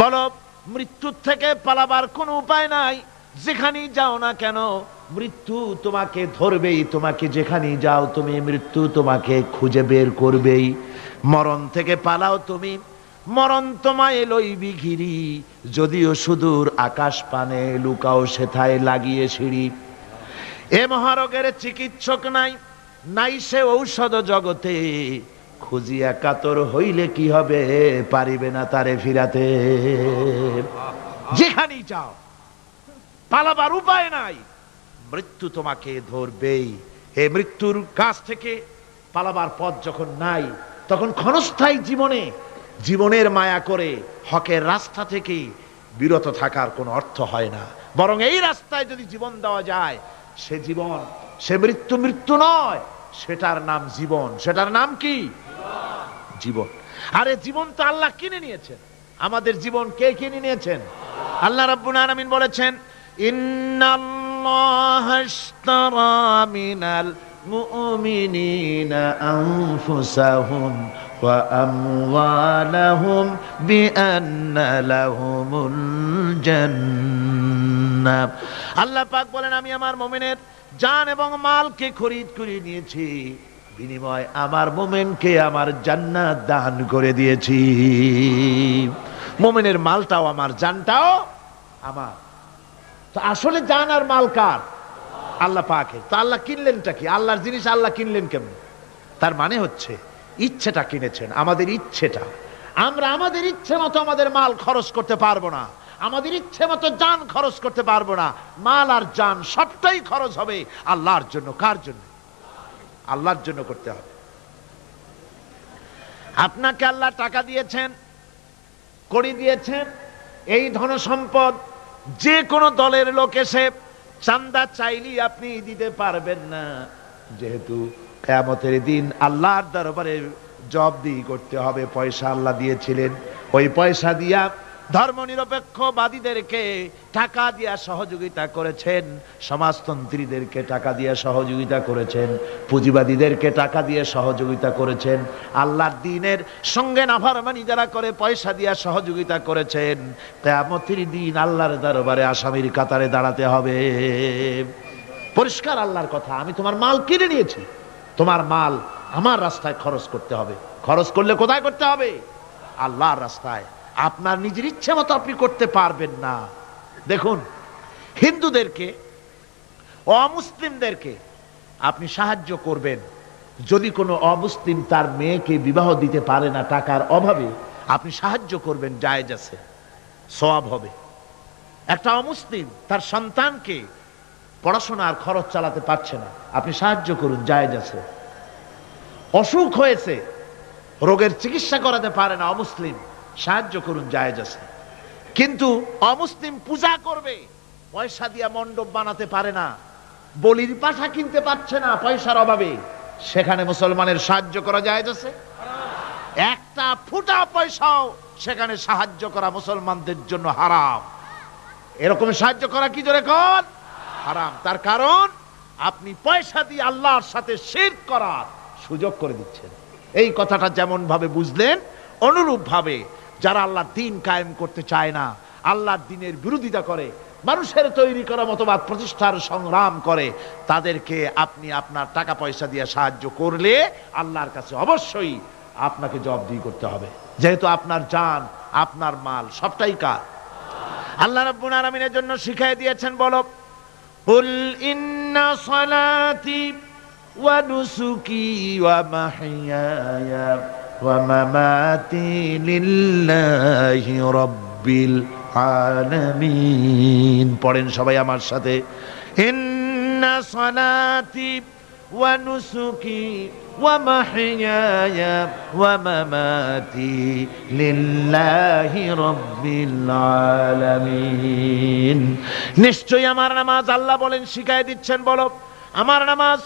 বলো, মৃত্যুর থেকে পালাবার কোনো উপায় নাই। যেখানেই যাও না কেন, মৃত্যু তোমাকে ধরবেই। তোমাকে যেখানেই যাও তুমি, মৃত্যু তোমাকে খুঁজে বের করবেই। মরণ থেকে পালাও তুমি, মরণ তোমায় লইবি ঘিরি। যদিও সুদূর আকাশ পানে, লুকাও সেথায় লাগিয়ে সিঁড়ি। এ মহারোগের চিকিৎসক নাই, নাই সে ঔষধ জগতে। খুঁজিয়া কাতর হইলে কি হবে, পারিবে না তারে ফিরাতে। যেখানেই যাও পালাবার উপায় নাই, মৃত্যু তোমাকে ধরবেই। হে মৃত্যুর কাছ থেকে পালাবার পথ যখন নাই, তখন ক্ষণস্থায়ী জীবনের মায়া করে হকের রাস্তা থেকে বিরত থাকার কোনো অর্থ হয় না। বরং এই রাস্তায় যদি জীবন দেওয়া যায়, সে জীবন, সে মৃত্যু নয়, সেটার নাম জীবন। সেটার নাম কি? জীবন। আরে জীবন তো আল্লাহ কিনে নিয়েছেন, আমাদের জীবন কে কিনে নিয়েছেন? আল্লাহ রাব্বুল আলামিন বলেছেন, ইন্নাল্লাহা আশতারা মিনাল মুমিনিনা আনফুসাহুম ওয়া আমওয়ালাহুম বিআন্না লাহুমুল জান্নাহ। আল্লাহ পাক বলেন, আমি আমার মুমিনের জান এবং মালকে খরিদ করে নিয়েছি, বিনিময় আমার মুমিনকে আমার জান্নাত দান করে দিয়েছি। মুমিনের মালটাও আমার, জানটাও আমার। তো আসলে জান আর মাল কার? আল্লাহ পাকের। তো আল্লাহ কিনলেনটা কি? আল্লাহর জিনিস আল্লাহ কিনলেন কেমন? তার মানে হচ্ছে ইচ্ছেটা কিনেছেন, আমাদের ইচ্ছেটা। আমরা আমাদের ইচ্ছে মতো আমাদের মাল খরচ করতে পারবো না, আমাদের ইচ্ছে মতো জান খরচ করতে পারবো না। মাল আর জান সবটাই খরচ হবে আল্লাহর জন্য। কার জন্য? আল্লাহর জন্য করতে হবে। আপনাকে আল্লাহ টাকা দিয়েছেন, কড়ি দিয়েছেন, এই ধন সম্পদ যে কোনো দলের লোক এসে চান্দা চাইলেই আপনি দিতে পারবেন না, যেহেতু কিয়ামতের দিন আল্লাহর দরবারে জবাবদিহি করতে হবে। পয়সা আল্লাহ দিয়েছিলেন, ওই পয়সা দিয়া ধর্মনিরপেক্ষবাদীদেরকে টাকা দিয়া সহযোগিতা করেছেন, সমাজতন্ত্রীদেরকে টাকা দিয়ে সহযোগিতা করেছেন, পুঁজিবাদীদেরকে টাকা দিয়ে সহযোগিতা করেছেন, আল্লাহর দ্বীনের সঙ্গে নাফরমানি যারা করে পয়সা দিয়ে সহযোগিতা করেছেন। কিয়ামতের দিন আল্লাহর দরবারে আসামির কাতারে দাঁড়াতে হবে। পরিষ্কার আল্লাহর কথা, আমি তোমার মাল কিনে নিয়েছি, তোমার মাল আমার রাস্তায় খরচ করতে হবে। খরচ করলে কোথায় করতে হবে? আল্লাহর রাস্তায়। আপনার নিজের ইচ্ছে মতো আপনি করতে পারবেন না। দেখুন, হিন্দুদেরকে, অমুসলিমদেরকে আপনি সাহায্য করবেন, যদি কোনো অমুসলিম তার মেয়েকে বিবাহ দিতে পারে না টাকার অভাবে, আপনি সাহায্য করবেন, জায়েজ আছে, সওয়াব হবে। একটা অমুসলিম তার সন্তানকে পড়াশোনার খরচ চালাতে পারছে না, আপনি সাহায্য করুন, জায়েজ আছে। অসুখ হয়েছে, রোগের চিকিৎসা করাতে পারে না অমুসলিম, সাহায্য করুন, জায়েজ আছে। কিন্তু অমুসলিম পূজা করবে, পয়সা দিয়া মণ্ডপ বানাতে পারে না, বলির পাঠা কিনতে পারছে না পয়সার অভাবে, সেখানে মুসলমানের সাহায্য করা জায়েজ আছে? একটা ফুটা পয়সাও সেখানে সাহায্য করা মুসলমানদের জন্য হারাম। এরকম সাহায্য করা কি জোরে কর? হারাম। তার কারণ আপনি পয়সা দিয়ে আল্লাহর সাথে শিরক করার সুযোগ করে দিচ্ছেন। এই কথাটা যেমন ভাবে বুঝলেন, অনুরূপ ভাবে যারা আল্লাহর দ্বীন কায়েম করতে চায় না, আল্লাহর দ্বীনের বিরোধিতা করে, মানুষের তৈরি করা মতবাদ প্রতিষ্ঠার সংগ্রাম করে, তাদেরকে আপনি আপনার টাকা পয়সা দিয়ে সাহায্য করলে আল্লাহর কাছে অবশ্যই আপনাকে জবাবদিহি করতে হবে, যেহেতু আপনার জান, আপনার মাল সবটাই কার? আল্লাহ রাব্বুল আলামিনের জন্য শিখিয়ে দিয়েছেন, বলো, কুল ইন্না সালাতি ওয়া নুসুকি ওয়া মাহইয়ায়া ওয়া মামাতি লিল্লাহি রাব্বিল আলামিন। পড়েন সবাই আমার সাথে, ইন্না সালাতি ওয়া নুসুকি ওয়া মাহইয়ায়া ওয়া মামাতি লিল্লাহি রাব্বিল আলামিন। নিশ্চয়ই আমার নামাজ, আল্লাহ বলেন, শিখায় দিচ্ছেন, বলো, আমার নামাজ,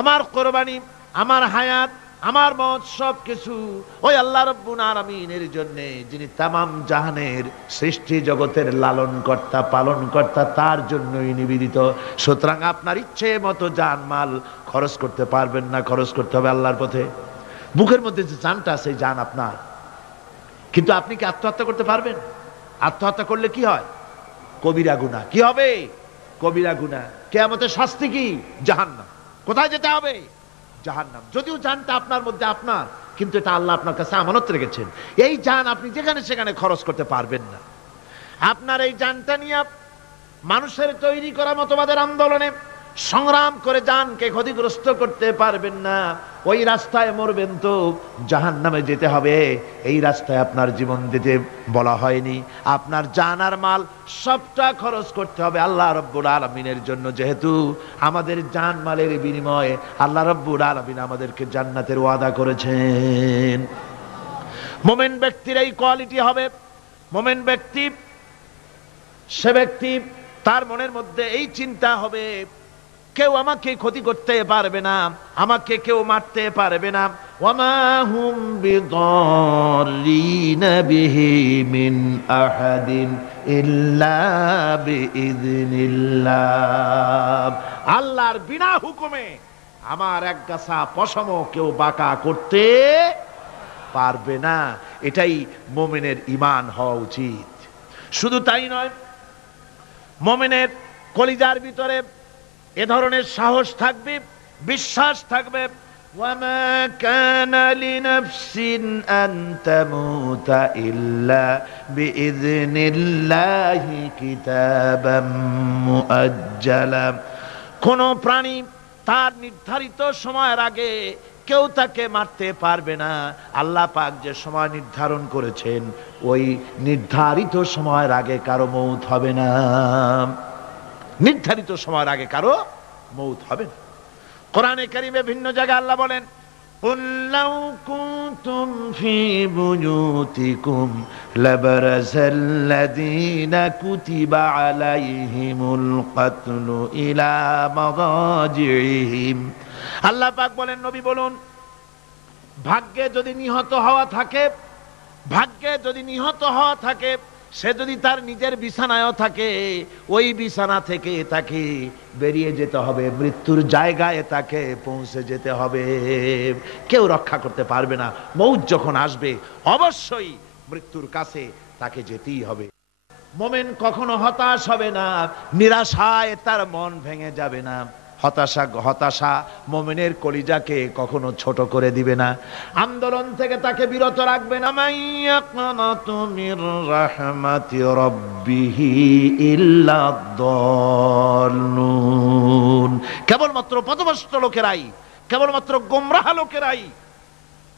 আমার কোরবানি, আমার হায়াত, আমার মত সব কিছু ওই আল্লাহ রাব্বুল আলামিনের জন্য, যিনি তামাম জাহানের সৃষ্টি জগতের লালন কর্তা, পালন কর্তা, তার জন্যই নিবেদিত। সুতরাং আপনার ইচ্ছে মতো জান মাল খরচ করতে পারবেন না, খরচ করতে হবে আল্লাহর পথে। বুকের মধ্যে যে জানটা আছে, জান আপনার, কিন্তু আপনি কি আত্মহত্যা করতে পারবেন? আত্মহত্যা করলে কি হয়? কবিরা গুনাহ। কি হবে? কবিরা গুনাহ। কিয়ামতের শাস্তি কি? জাহান্নাম। কোথায় যেতে হবে? জাহান্নাম। যদিও জানটা আপনার মধ্যে আপনার, কিন্তু এটা আল্লাহ আপনার কাছে আমানত রেখেছেন। এই জান আপনি যেখানে সেখানে খরচ করতে পারবেন না। আপনার এই জানটা নিয়ে মানুষের তৈরি করা মতবাদের আন্দোলনে সংগ্রাম করে জানকে ক্ষতিগ্রস্ত করতে পারবেন না। ওই রাস্তায় মরবেন তো জাহান্নামে যেতে হবে, এই রাস্তায় আপনার জীবন দিতে বলা হয়নি। আপনার জান আর মাল সবটা খরচ করতে হবে আল্লাহ রাব্বুল আলামিনের জন্য, যেহেতু আমাদের জান মালের বিনিময়ে আল্লাহ রাব্বুল আলামিন আমাদেরকে জান্নাতের ওয়াদা করেছেন। মুমিন ব্যক্তির এই কোয়ালিটি হবে। মুমিন ব্যক্তি, সে ব্যক্তি, তার মনের মধ্যে এই চিন্তা হবে, কেউ আমাকে ক্ষতি করতে পারবে না, আমাকে কেউ মারতে পারবে না, ওয়ামা হুম বিদাররিনা বিহি মিন আহাদিন ইল্লা বিইذনিল্লাহ। আল্লাহর বিনা হুকুমে আমার এক গাছা পশমও কেউ বাঁকা করতে পারবে না। এটাই মুমিনের ঈমান হওয়া উচিত। শুধু তাই নয়, মুমিনের কলিজার ভিতরে এ ধরনের সাহস থাকবে, বিশ্বাস থাকবে। ওয়ামা কানা লিনাফসিন আন তামুতা ইল্লা বিইذনিল্লাহি কিতাবাম মুআজ্জালা। কোন প্রাণী তার নির্ধারিত সময়ের আগে কেউ তাকে মারতে পারবে না। আল্লাহ পাক যে সময় নির্ধারণ করেছেন ওই নির্ধারিত সময়ের আগে কারো মৌত হবে না। নির্ধারিত সময়ের আগে কারো মৌত হবে না। কোরআনে কারীমে ভিন্ন জায়গায় আল্লাহ বলেন, কুল লাউ কুনতুম ফি বুয়ুতিকুম লাবারাযাল্লাযীনা কুতিবা আলাইহিমুল কাতলু ইলা মাদাজিহিম। আল্লাহ পাক বলেন, নবী বলুন, ভাগ্যে যদি নিহত হওয়া থাকে, ভাগ্যে যদি নিহত হওয়া থাকে, সে যদি তার নিজের বিছানায়ও থাকে, ওই বিছানা থেকে তাকে বেরিয়ে যেতে হবে, মৃত্যুর জায়গায় তাকে পৌঁছে যেতে হবে। কেউ রক্ষা করতে পারবে না। মৌত যখন আসবে অবশ্যই মৃত্যুর কাছে তাকে যেতেই হবে। মুমিন কখনো হতাশ হবে না, নিরাশায় তার মন ভেঙে যাবে না। হতাশা মুমিনের কলিজাকে কখনো ছোট করে দিবে না, আন্দোলন থেকে তাকে বিরত রাখবে না। মাইয়াকুনতু মির রাহমাতি রাব্বিহি ইল্লা দাল্লুন। কেবলমাত্র পথভ্রষ্ট লোকেরাই, কেবলমাত্র গোমরাহ লোকেরাই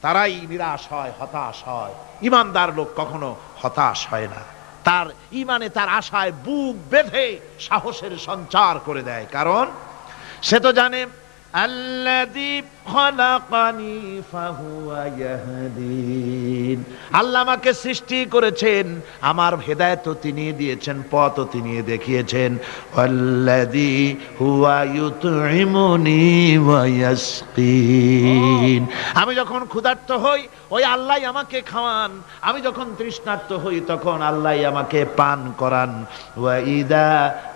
তারাই নিরাশ হয়, হতাশ হয়। ঈমানদার লোক কখনো হতাশ হয় না। তার ঈমানে, তার আশায় বুক বেঁধে সাহসের সঞ্চার করে দেয়। কারণ সে তো জানে আল্লাযী খলাকানি ফাহুয়া ইয়াহদিন। আল্লাহ আমাকে সৃষ্টি করেছেন, আমার হেদায়েত তিনি দিয়েছেন, পথ তিনি দেখিয়েছেন। ওয়াল্লাযী হুয়া ইউতঈমুনি ওয়া ইয়াসকিন। আমি যখন ক্ষুধার্ত হই ওই আল্লাহই আমাকে খাওয়ান, আমি যখন তৃষ্ণার্ত হই তখন আল্লাহই আমাকে পান করান। ওয়া ইযা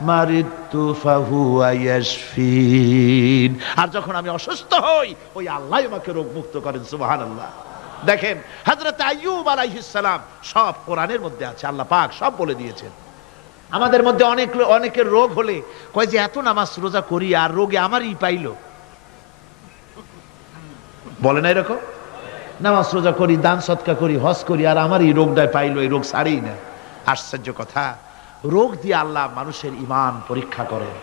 মারিদতু ফাহুয়া ইয়াশফিন। আর যখন আমি অসুস্থ হই ওই আল্লাহ আমাকে রোগ মুক্ত করেন। সুবহানাল্লাহ। দেখেন হযরত আইয়ুব আলাইহিস সালাম, সব কোরআনের মধ্যে আছে, আল্লাহ পাক সব বলে দিয়েছেন। আমাদের মধ্যে অনেকের রোগ হলে কয় যে এত নামাজ রোজা করি আর রোগে আমারই পাইলো। বলে না এরকম? নামাজ রোজা করি, দান সদকা করি, হজ করি, আর আমারই রোগটাই পাইলো, এই রোগ ছাড়েই না। আশ্চর্য কথা, রোগ দিয়ে আল্লাহ মানুষের ঈমান পরীক্ষা করেন।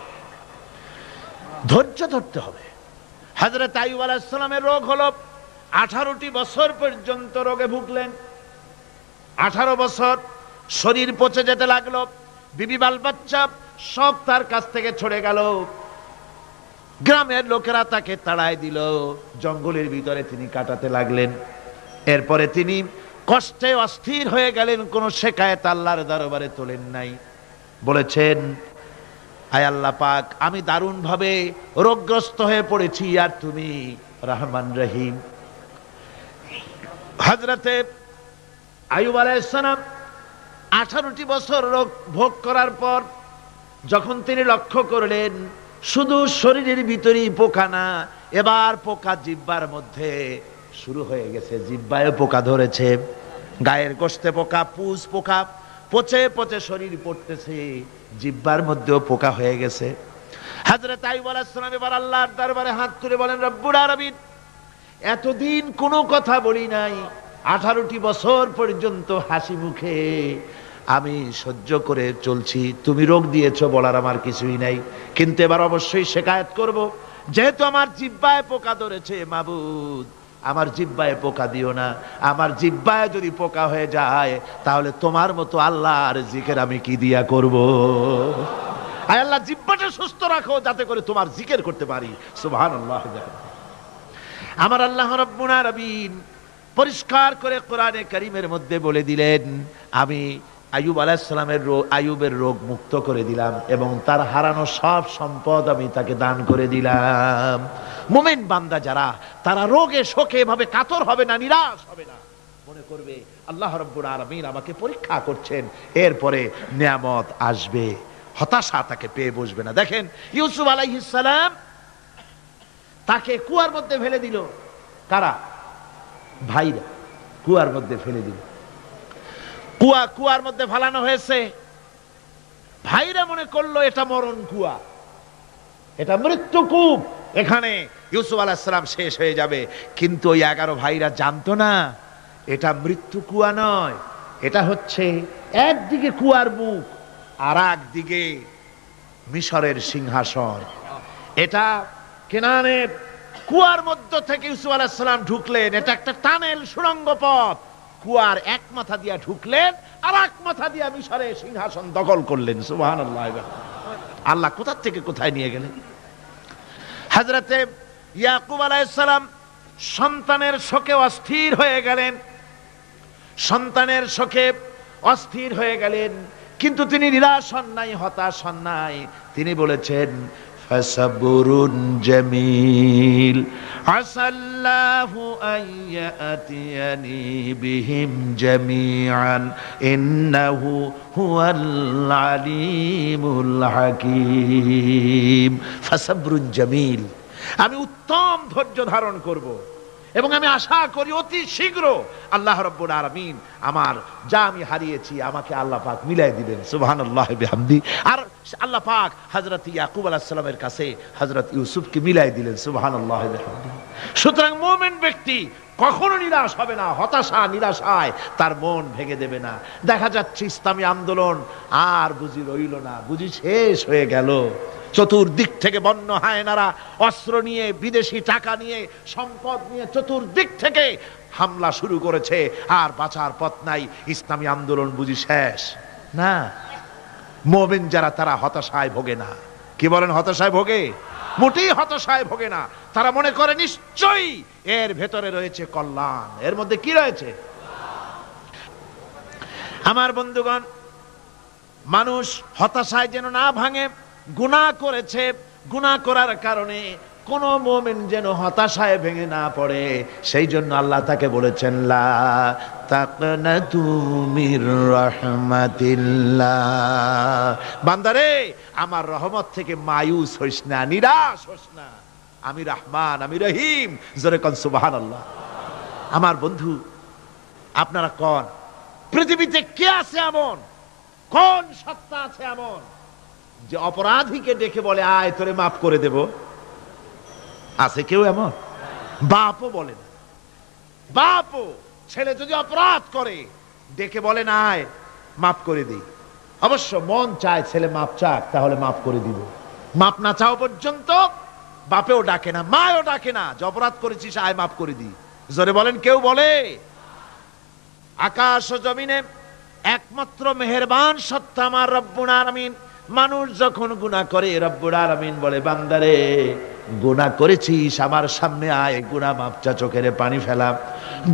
ধৈর্য ধরতে হবে। হযরত আইয়ুব আলাইহিস সালামের রোগ হলো 18টি বছর পর্যন্ত রোগে ভুগলেন। 18 বছর শরীর পচে যেতে লাগলো, বিবি বাল বাচ্চা সব তার কাছ থেকে ছড়ে গেল। গ্রামের লোকেরা তাকে তাড়ায় দিল, জঙ্গলের ভিতরে তিনি কাটাতে লাগলেন। এরপরে তিনি কষ্টে অস্থির হয়ে গেলেন, কোন শিকায়েত আল্লাহর দরবারে তোলেন নাই। বলেছেন, আয় আল্লাহ পাক, আমি দারুণ ভাবে রোগগ্রস্ত হয়ে পড়েছি, আর তুমি রহমান রহিম। হযরতে আইয়ুব আলাইহিস সালাম 18টি বছর রোগ ভোগ করার পর যখন তিনি লক্ষ্য করলেন শুধু শরীরের ভিতরেই পোকা না, এবার পোকা জিহ্বার মধ্যে শুরু হয়ে গেছে, জিহ্বায় পোকা ধরেছে, গায়ের গোশতে পোকা, পুষ পোকা, পচে পচে শরীর পড়তেছে, জিহ্বার মধ্যেও পোকা হয়ে গেছে। হযরত আইয়ুব আলাইহিস সালাম এবার আল্লাহর দরবারে হাত তুলে বলেন, রব্বুল আলামিন, এতদিন কোনো কথা বলি নাই, 18টি বছর পর্যন্ত হাসি মুখে আমি সহ্য করে চলছি, তুমি রোগ দিয়েছো বলার আমার কিছুই নাই, কিন্তু এবার অবশ্যই শিকায়েত করব। যেহেতু আমার জিহ্বায় পোকা ধরেছে, মাবুদ আমার জিহ্বায় পোকা দিও না। আমার জিহ্বায় যদি পোকা হয়ে যায় তাহলে তোমার মতো আল্লাহর জিকির আমি কি দিয়া করব? আয় আল্লাহ, জিহ্বাটা সুস্থ রাখো যাতে করে তোমার জিকির করতে পারি। সুবহানাল্লাহ। আমার আল্লাহ রাব্বুল আলামিন পরিষ্কার করে কোরআনে কারীমের মধ্যে বলে দিলেন, আমি আইয়ুব আলাইহিস সালামের আইয়ুবের রোগ মুক্ত করে দিলাম এবং তার হারানো সব সম্পদ আমি তাকে দান করে দিলাম। মুমিন বান্দা যারা, তারা রোগে শোকে এভাবে কাতর হবে না, নিরাশ হবে না, মনে করবে আল্লাহ রাব্বুল আলামিন আমাকে পরীক্ষা করছেন, এরপরে নিয়ামত আসবে, হতাশা তাকে পেয়ে বসবে না। দেখেন ইউসুফ আলাইহিস সালাম, তাকে কুয়ার মধ্যে ফেলে দিল। কারা? ভাইরা কুয়ার মধ্যে ফেলে দিল। কুয়ার মধ্যে ফেলানো হয়েছে। ভাইরা মনে করলো এটা মরণ কুয়া, এটা মৃত্যু কূপ, এখানে ইউসুফ আলাইহিস সালাম শেষ হয়ে যাবে। কিন্তু ওই 11 ভাইরা জানতো না এটা মৃত্যু কুয়া নয়, এটা হচ্ছে একদিকে কুয়ার মুখ আর একদিকে মিশরের সিংহাসন। এটা কেনানের কুয়ার মধ্য থেকে ইউসুফ আলাইহিস সালাম ঢুকলেন, এটা একটা টানেল, সুড়ঙ্গ পথ। কুয়ার এক মাথা দিয়া ঢুকলেন, আর এক মাথা দিয়া মিশরের সিংহাসন দখল করলেন। সুবহানাল্লাহ। আল্লাহ কোথা থেকে কোথায় নিয়ে গেলেন। হযরতে ইয়াকুব আলাইহিস সালাম সন্তানের শোকে অস্থির হয়ে গেলেন, সন্তানের শোকে অস্থির হয়ে গেলেন, কিন্তু তিনি নিরাশ হন নাই, হতাশ হন নাই। তিনি বলেছেন ফাসাবরুন জামিল আসাল্লাহু আইয়াতিয়ানি বিহিম জামিআন ইন্নাহু হুয়াল আলিমুল হাকীম। ফাসাবরুন জামিল, আমি উত্তম ধৈর্য ধারণ করব এবং আমি আশা করি অতি শীঘ্র আল্লাহ রাব্বুল আলামিন আমার যা আমি হারিয়েছি আমাকে আল্লাহ পাক মিলাই দিবেন। সুবহানাল্লাহি বিহামদি। আর আল্লাহ পাক হযরত ইয়াকুব আলাইহিস সালামের কাছে হযরত ইউসুফকে মিলাই দিলেন। সুবহানাল্লাহি বিহামদি। সুতরাং মুমিন ব্যক্তি কখনো নিরাশ হবে না, হতাশা নিরাশায় তার মন ভেঙে দেবে না। দেখা যাচ্ছে ইসলামী আন্দোলন আর বুঝি রইল না, বুঝি শেষ হয়ে গেল। চতুর্দিক থেকে বন্য হায়নারা অস্ত্র নিয়ে, বিদেশি টাকা নিয়ে, সম্পদ নিয়ে চতুর্দিক থেকে হামলা শুরু করেছে, আর বাঁচার পথ নাই। ইসলামী আন্দোলন বুঝি শেষ না। মুমিন যারা, তারা হতাশায় ভোগে না। কি বলেন? হতাশায় ভোগে? মোটেই হতাশায় ভোগে না। তারা মনে করে নিশ্চয়ই এর ভেতরে রয়েছে কল্যাণ। এর মধ্যে কি রয়েছে? আমার বন্ধুগণ, মানুষ হতাশায় যেন না ভাঙে। গুনাহ করেছে, গুনাহ করার কারণে কোন মুমিন যেন হতাশায় ভেঙে না পড়ে, সেই জন্য আল্লাহ তাকে বলেছেন লা তাকনাতু মির রাহমাতিল্লাহ। বান্দারে, আমার রহমত থেকে মায়ুস হইস না, নিরাশ হইস না। আমি রহমান, আমি রহিম। জোরে কোন সুবহানাল্লাহ। আমার বন্ধু, আপনারা কোন পৃথিবীতে কে আছে এমন, কোন সত্তা আছে এমন যে অপরাধীকে ডেকে বলে আয় তোরে মাফ করে দেব? আছে কেউ এমন? বাপও বলে না। বাপও ছেলে যদি অপরাধ করে ডেকে বলে না আয় মাফ করে দিই। অবশ্য মন চায় ছেলে মাফ চাক, তাহলে মাফ করে দিব। মাফ না চাও পর্যন্ত বাপেও ডাকে না, মাও ডাকে না যে অপরাধ করেছিস আয় মাফ করে দিই। জোরে বলেন, কেউ বলে? আকাশ ও জমিনে একমাত্র মেহেরবান সত্তা আমার রব্বুল আলামিন। মানুষ যখন গুনাহ করে, রব্বুল আলামিন বলে বান্দারে গুনাহ করেছিস, আমার সামনে আয়, গুনাহ মাফ চা, চোখের পানি ফেলা।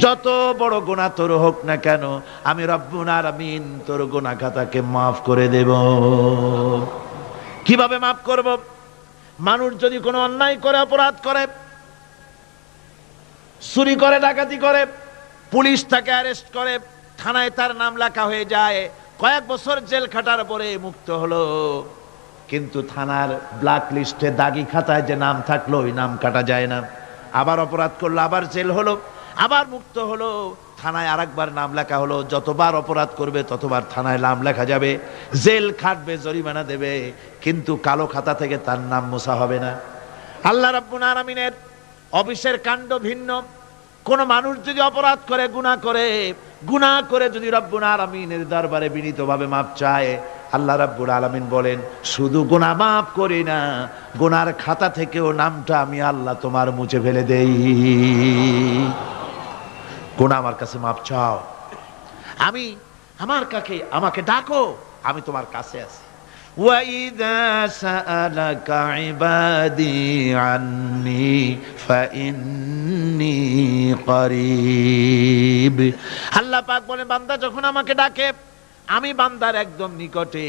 যত বড় গুনাহ তোর হোক না কেন, আমি রব্বুল আলামিন তোর গুনাহ খাতাকে মাফ করে দেব। কিভাবে মাফ করব? মানুষ যদি কোনো অন্যায় করে, অপরাধ করে, চুরি করে, ডাকাতি করে, পুলিশ তাকে অ্যারেস্ট করে, থানায় তার নাম লেখা হয়ে যায়, কয়েক বছর জেল খাটার পরে মুক্ত হলো, কিন্তু থানার ব্ল্যাক লিস্টে, দাগি খাতায় যে নাম থাকলো ওই নাম কাটা যায় না। আবার অপরাধ করলো, আবার জেল হলো, আবার মুক্ত হলো, থানায় আরেকবার নাম লেখা হলো। যতবার অপরাধ করবে ততবার থানায় নাম লেখা যাবে, জেল খাটবে, জরিমানা দেবে, কিন্তু কালো খাতা থেকে তার নাম মোছা হবে না। আল্লাহ রাব্বুল আলামিনের অফিসের কাণ্ড ভিন্ন। কোন মানুষ যদি অপরাধ করে, গুনাহ করে যদি রব্বুল আলামিনের দরবারে বিনীতভাবে মাপ চায়, আল্লাহ রাব্বুল আলামিন বলেন শুধু গুনাহ মাফ করি না, গুনার খাতা থেকেও নামটা আমি আল্লাহ তোমার মুছে ফেলে দেই। গুনাহ আমার কাছে মাপ চাও, আমি আমাকে ডাকো, আমি তোমার কাছে আছি। وَإِذَا سَأَلَكَ عِبَادِي عَنِّي فَإِنِّي قَرِيبٌ। আল্লাহ পাক বলেন বান্দা যখন আমাকে ডাকে, আমি বান্দার একদম নিকটে,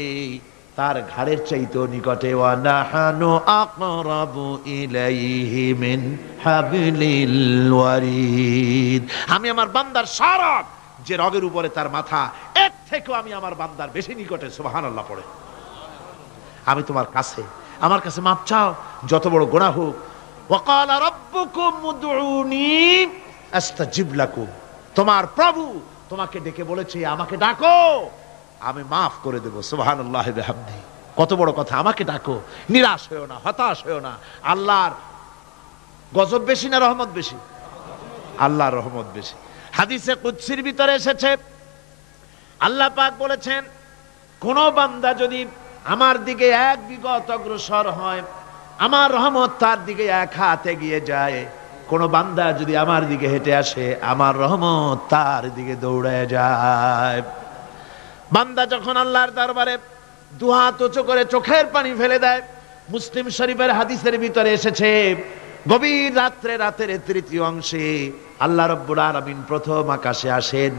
তার ঘাড়ের চাইতেও নিকটে। ওয়া নাহানু আকরাবু ইলাইহি মিন হাবলিল ওয়ারিদ। আমি আমার বান্দার শারক, যে রগের উপরে তার মাথা, এর থেকেও আমি আমার বান্দার বেশি নিকটে। সুবহানাল্লাহ পড়ে। আমি তোমার কাছে, আমার কাছে মাপ চাও, যত বড় গুনাহ হোক। ওয়া ক্বালা রাব্বুকুম উদউনি আস্তাজিব লাকুম। তোমার প্রভু তোমাকে ডেকে বলেছে, আমাকে ডাকো, আমি মাফ করে দেব। সুবহানাল্লাহি ওয়া বিহামদিহি। কত বড় কথা, আমাকে ডাকো, নিরাশ হয়ো না, হতাশ হয়ো না। আল্লাহর গজব বেশি না রহমত বেশি? আল্লাহর রহমত বেশি। হাদিসে কুদসির ভিতরে এসেছে, আল্লাহ পাক বলেছেন, কোন বান্দা যদি আমার দিকে এক বিগত অগ্রসর হয়, আমার রহমত তার দিকে এক হাত এগিয়ে যায়। কোন বান্দা যদি আমার দিকে হেঁটে আসে, আমার রহমত তার দিকে দৌড়ায় যায়। বান্দা যখন আল্লাহর দরবারে দুহাত উঁচু করে চোখের পানি ফেলে দেয়, মুসলিম শরীফের হাদিসের ভিতরে এসেছে, গভীর রাত্রে, রাতের তৃতীয় অংশে আল্লাহ রাব্বুল আলামিন প্রথম আকাশে আসেন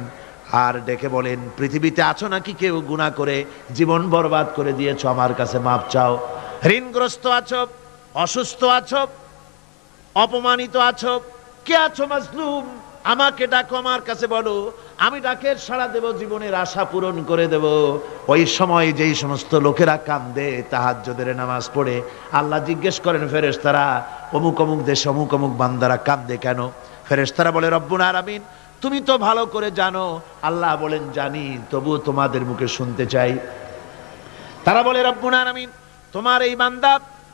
আর ডেকে বলেন, পৃথিবীতে আছো নাকি কেউ গুনাহ করে জীবন বরবাদ করে দিয়েছো? আমার কাছে মাপ চাও। ঋণগ্রস্ত আছো, অসুস্থ আছো, অপমানিত আছো, কে আছো মাজলুম, আমাকে ডাকো, আমার কাছে বলো, আমি ডাকের সাড়া দেব, জীবনের আশা পূরণ করে দেব। ওই সময় যেই সমস্ত লোকেরা কান্দে তাহাজ্জুদের নামাজ পড়ে, আল্লাহ জিজ্ঞেস করেন ফেরেশতারা, অমুক অমুক দেশে অমুক অমুক বান্দারা কান্দে কেন? ফেরেশতারা বলে, রব্বুল আলামিন তুমি তো ভালো করে জানো। আল্লাহ বলেন, জানি, তবু তোমাদের মুখে শুনতে চাই। তারা বলে, রব্বুল আলামিন তোমার এই বান্দা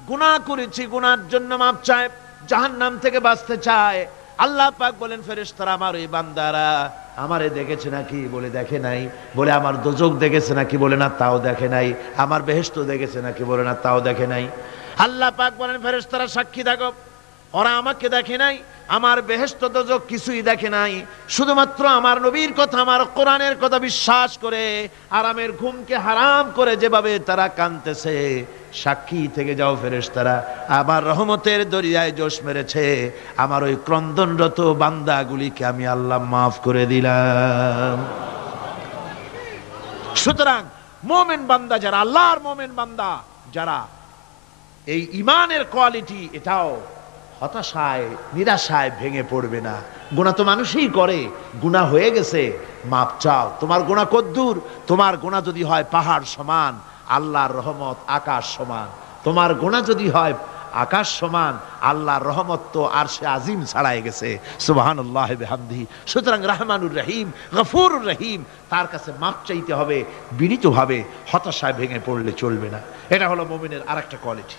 গুনাহ করেছে, গুনার জন্য মাপ চায়, জাহান্নাম থেকে বাঁচতে চায়। আল্লাহ পাক বলেন, ফেরেশতারা আমার এই বান্দারা আমারে দেখেছে নাকি? বলে দেখে নাই। বলে আমার দোজখ দেখেছে নাকি? বলে না, তাও দেখে নাই। আমার বেহেশত দেখেছে নাকি? বলে না, তাও দেখে নাই। আল্লাহ পাক বলেন, ফেরেশতারা সাক্ষী থাকো, ওরা আমাকে দেখে নাই, আমার বেহেশত দোজখ কিছুই দেখে নাই, শুধুমাত্র আমার নবীর কথা, আমার কোরআনের কথা বিশ্বাস করে আরামের ঘুমকে হারাম করে যেভাবে তারা কাঁদতেছে, সাক্ষী থেকে যাও ফেরেশতারা, আমার রহমতের দরিয়ায় জোশ মেরেছে, আমার ওই ক্রন্দনরত বান্দাগুলিকে আমি আল্লাহ মাফ করে দিলাম। সুতরাং মুমিন বান্দা যারা, আল্লাহর মুমিন বান্দা যারা, এই ঈমানের কোয়ালিটি, এটাও হতাশায় নিরাশায় ভেঙে পড়বে না। গুনাহ তো মানুষই করে, গুনাহ হয়ে গেছে, মাপ চাও। তোমার গুনাহ কদ্দূর? তোমার গুনাহ যদি হয় পাহাড় সমান, আল্লাহর রহমত আকাশ সমান। তোমার গুনাহ যদি হয় আকাশ সমান, আল্লাহর রহমত তো আরশে আজিম ছাড়াই গেছে। সুবহানাল্লাহি বিহামদিহি। সুতরাং রহমানুর রহিম, গফুরুর রহিম, তার কাছে মাপ চাইতে হবে বিনীতভাবে, হতাশায় ভেঙে পড়লে চলবে না। এটা হলো মুমিনের আরেকটা কোয়ালিটি।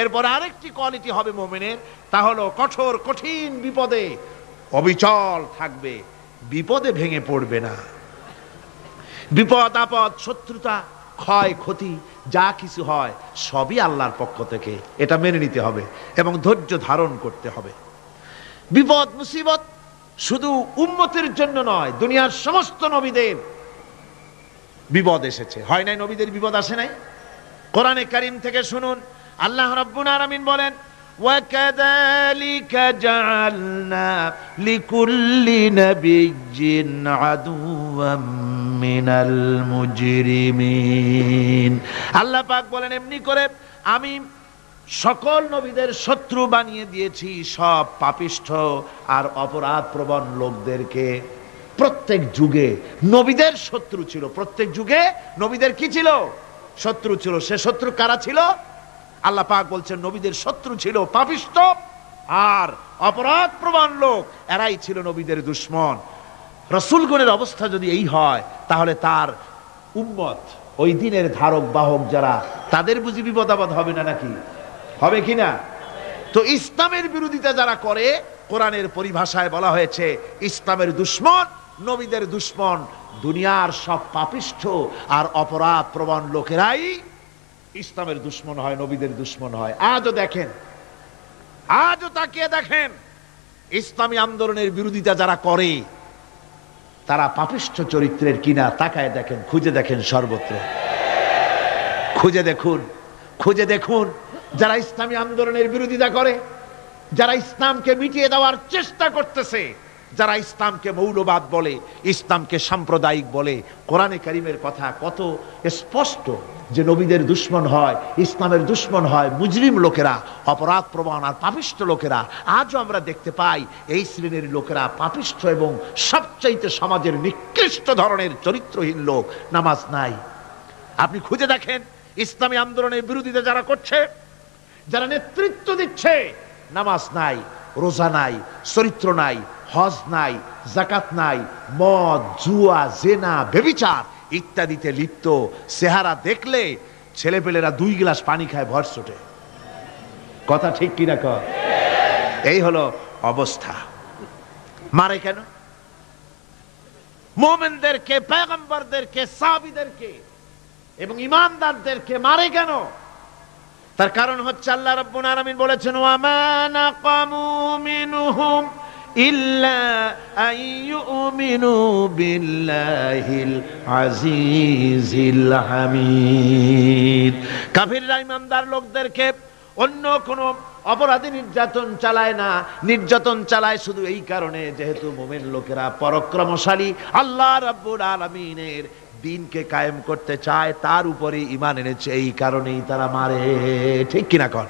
এরপর আরেকটি কোয়ালিটি হবে মুমিনের, তা হলো কঠোর কঠিন বিপদে অবিচল থাকবে, বিপদে ভেঙে পড়বে না। বিপদ আপদ, শত্রুতা, ক্ষয় ক্ষতি যা কিছু হয় সবই আল্লাহর পক্ষ থেকে, এটা মেনে নিতে হবে এবং ধৈর্য ধারণ করতে হবে। বিপদ মুসিবত শুধু উম্মতের জন্য নয়, দুনিয়ার সমস্ত নবীদের বিপদ এসেছে, হয় নাই? নবীদের বিপদ আসে নাই? কোরআনে কারীম থেকে শুনুন, আল্লাহ রাব্বুল আলামিন বলেন, وَكَذَلِكَ جَعَلْنَا لِكُلِّ نَبِيٍّ عَدُوًّا مِنَ الْمُجْرِمِينَ। আল্লাহ পাক বলেন, এমনি করে আমি সকল নবীদের শত্রু বানিয়ে দিয়েছি, সব পাপিষ্ঠ আর অপরাধ প্রবণ লোকদেরকে। প্রত্যেক যুগে নবীদের শত্রু ছিল, প্রত্যেক যুগে নবীদের কি ছিল? শত্রু ছিল। সে শত্রু কারা ছিল? আল্লাহ পাক বলছেন, নবীদের শত্রু ছিল পাপিষ্ঠ আর অপরাধ প্রবণ লোক, এরাই ছিল নবীদের দুশমন। রাসূলগণের অবস্থা যদি এই হয়, তাহলে তার উম্মত, ওই দিনের ধারক বাহক যারা, তাদের বুঝি বিপদ আপদ হবে না? নাকি হবে কিনা? তো ইসলামের বিরোধিতা যারা করে, কোরআনের পরিভাষায় বলা হয়েছে ইসলামের দুশমন, নবীদের দুশমন। দুনিয়ার সব পাপিষ্ঠ আর অপরাধ প্রবণ লোকেরাই ইসলামের দুশমন হয়, নবীদের দুশমন হয়। আজও দেখেন, আজও তাকিয়ে দেখেন, ইসলামী আন্দোলনের বিরোধিতা যারা করে তারা পাপিষ্ঠ চরিত্রের কিনা, তাকায় দেখেন, খুঁজে দেখেন, সর্বত্র খুঁজে দেখুন, খুঁজে দেখুন। যারা ইসলামী আন্দোলনের বিরোধিতা করে, যারা ইসলামকে মিটিয়ে দেওয়ার চেষ্টা করতেছে, যারা ইসলামকে মৌলবাদ বলে, ইসলামকে সাম্প্রদায়িক বলে। কোরআনে কারীমের কথা কত স্পষ্ট যে নবীদের দুশমন হয়, ইসলামের দুশমন হয় মুজরিম লোকেরা, অপরাধ প্রবণ আর পাপিষ্ঠ লোকেরা। আজও আমরা দেখতে পাই এই শ্রেণীর লোকেরা পাপিষ্ঠ এবং সবচাইতে সমাজের নিকৃষ্ট ধরনের চরিত্রহীন লোক। নামাজ নাই। আপনি খুঁজে দেখেন ইসলামী আন্দোলনের বিরোধিতা যারা করছে, যারা নেতৃত্ব দিচ্ছে, নামাজ নাই, রোজা নাই, চরিত্র নাই, হজ নাই, যাকাত নাই, মদ, জুয়া, জেনা, ব্যভিচার ইত্যাদিতে লিপ্ত। চেহারা দেখলে ছেলেপেলেরা 2 গ্লাস পানি খায় ভরসটে। কথা ঠিক কিনা কর? এই হলো অবস্থা। মারে কেন? মুমিনদেরকে, পয়গম্বরদেরকে, সাহাবীদেরকে এবং ঈমানদারদেরকে মারে কেন? তার কারণ হচ্ছে আল্লাহ রাব্বুল আলামিন বলেছেন, ওয়া মা নাকামু মিনহুম ইল্লা আইয়ুমিনু বিল্লাহিল আজিজিল হামিদ। কাফিররা ঈমানদার লোকদেরকে অন্য কোনো অপরাধী নির্যাতন চালায় না, নির্যাতন চালায় শুধু এই কারণে যেহেতু মুমিন লোকেরা পরাক্রমশালী, আল্লাহ রাব্বুল আলামিনের দিনকে কায়েম করতে চায়, তার উপরে ঈমান এনেছে, এই কারণেই তারা মারে। ঠিক কিনা কর?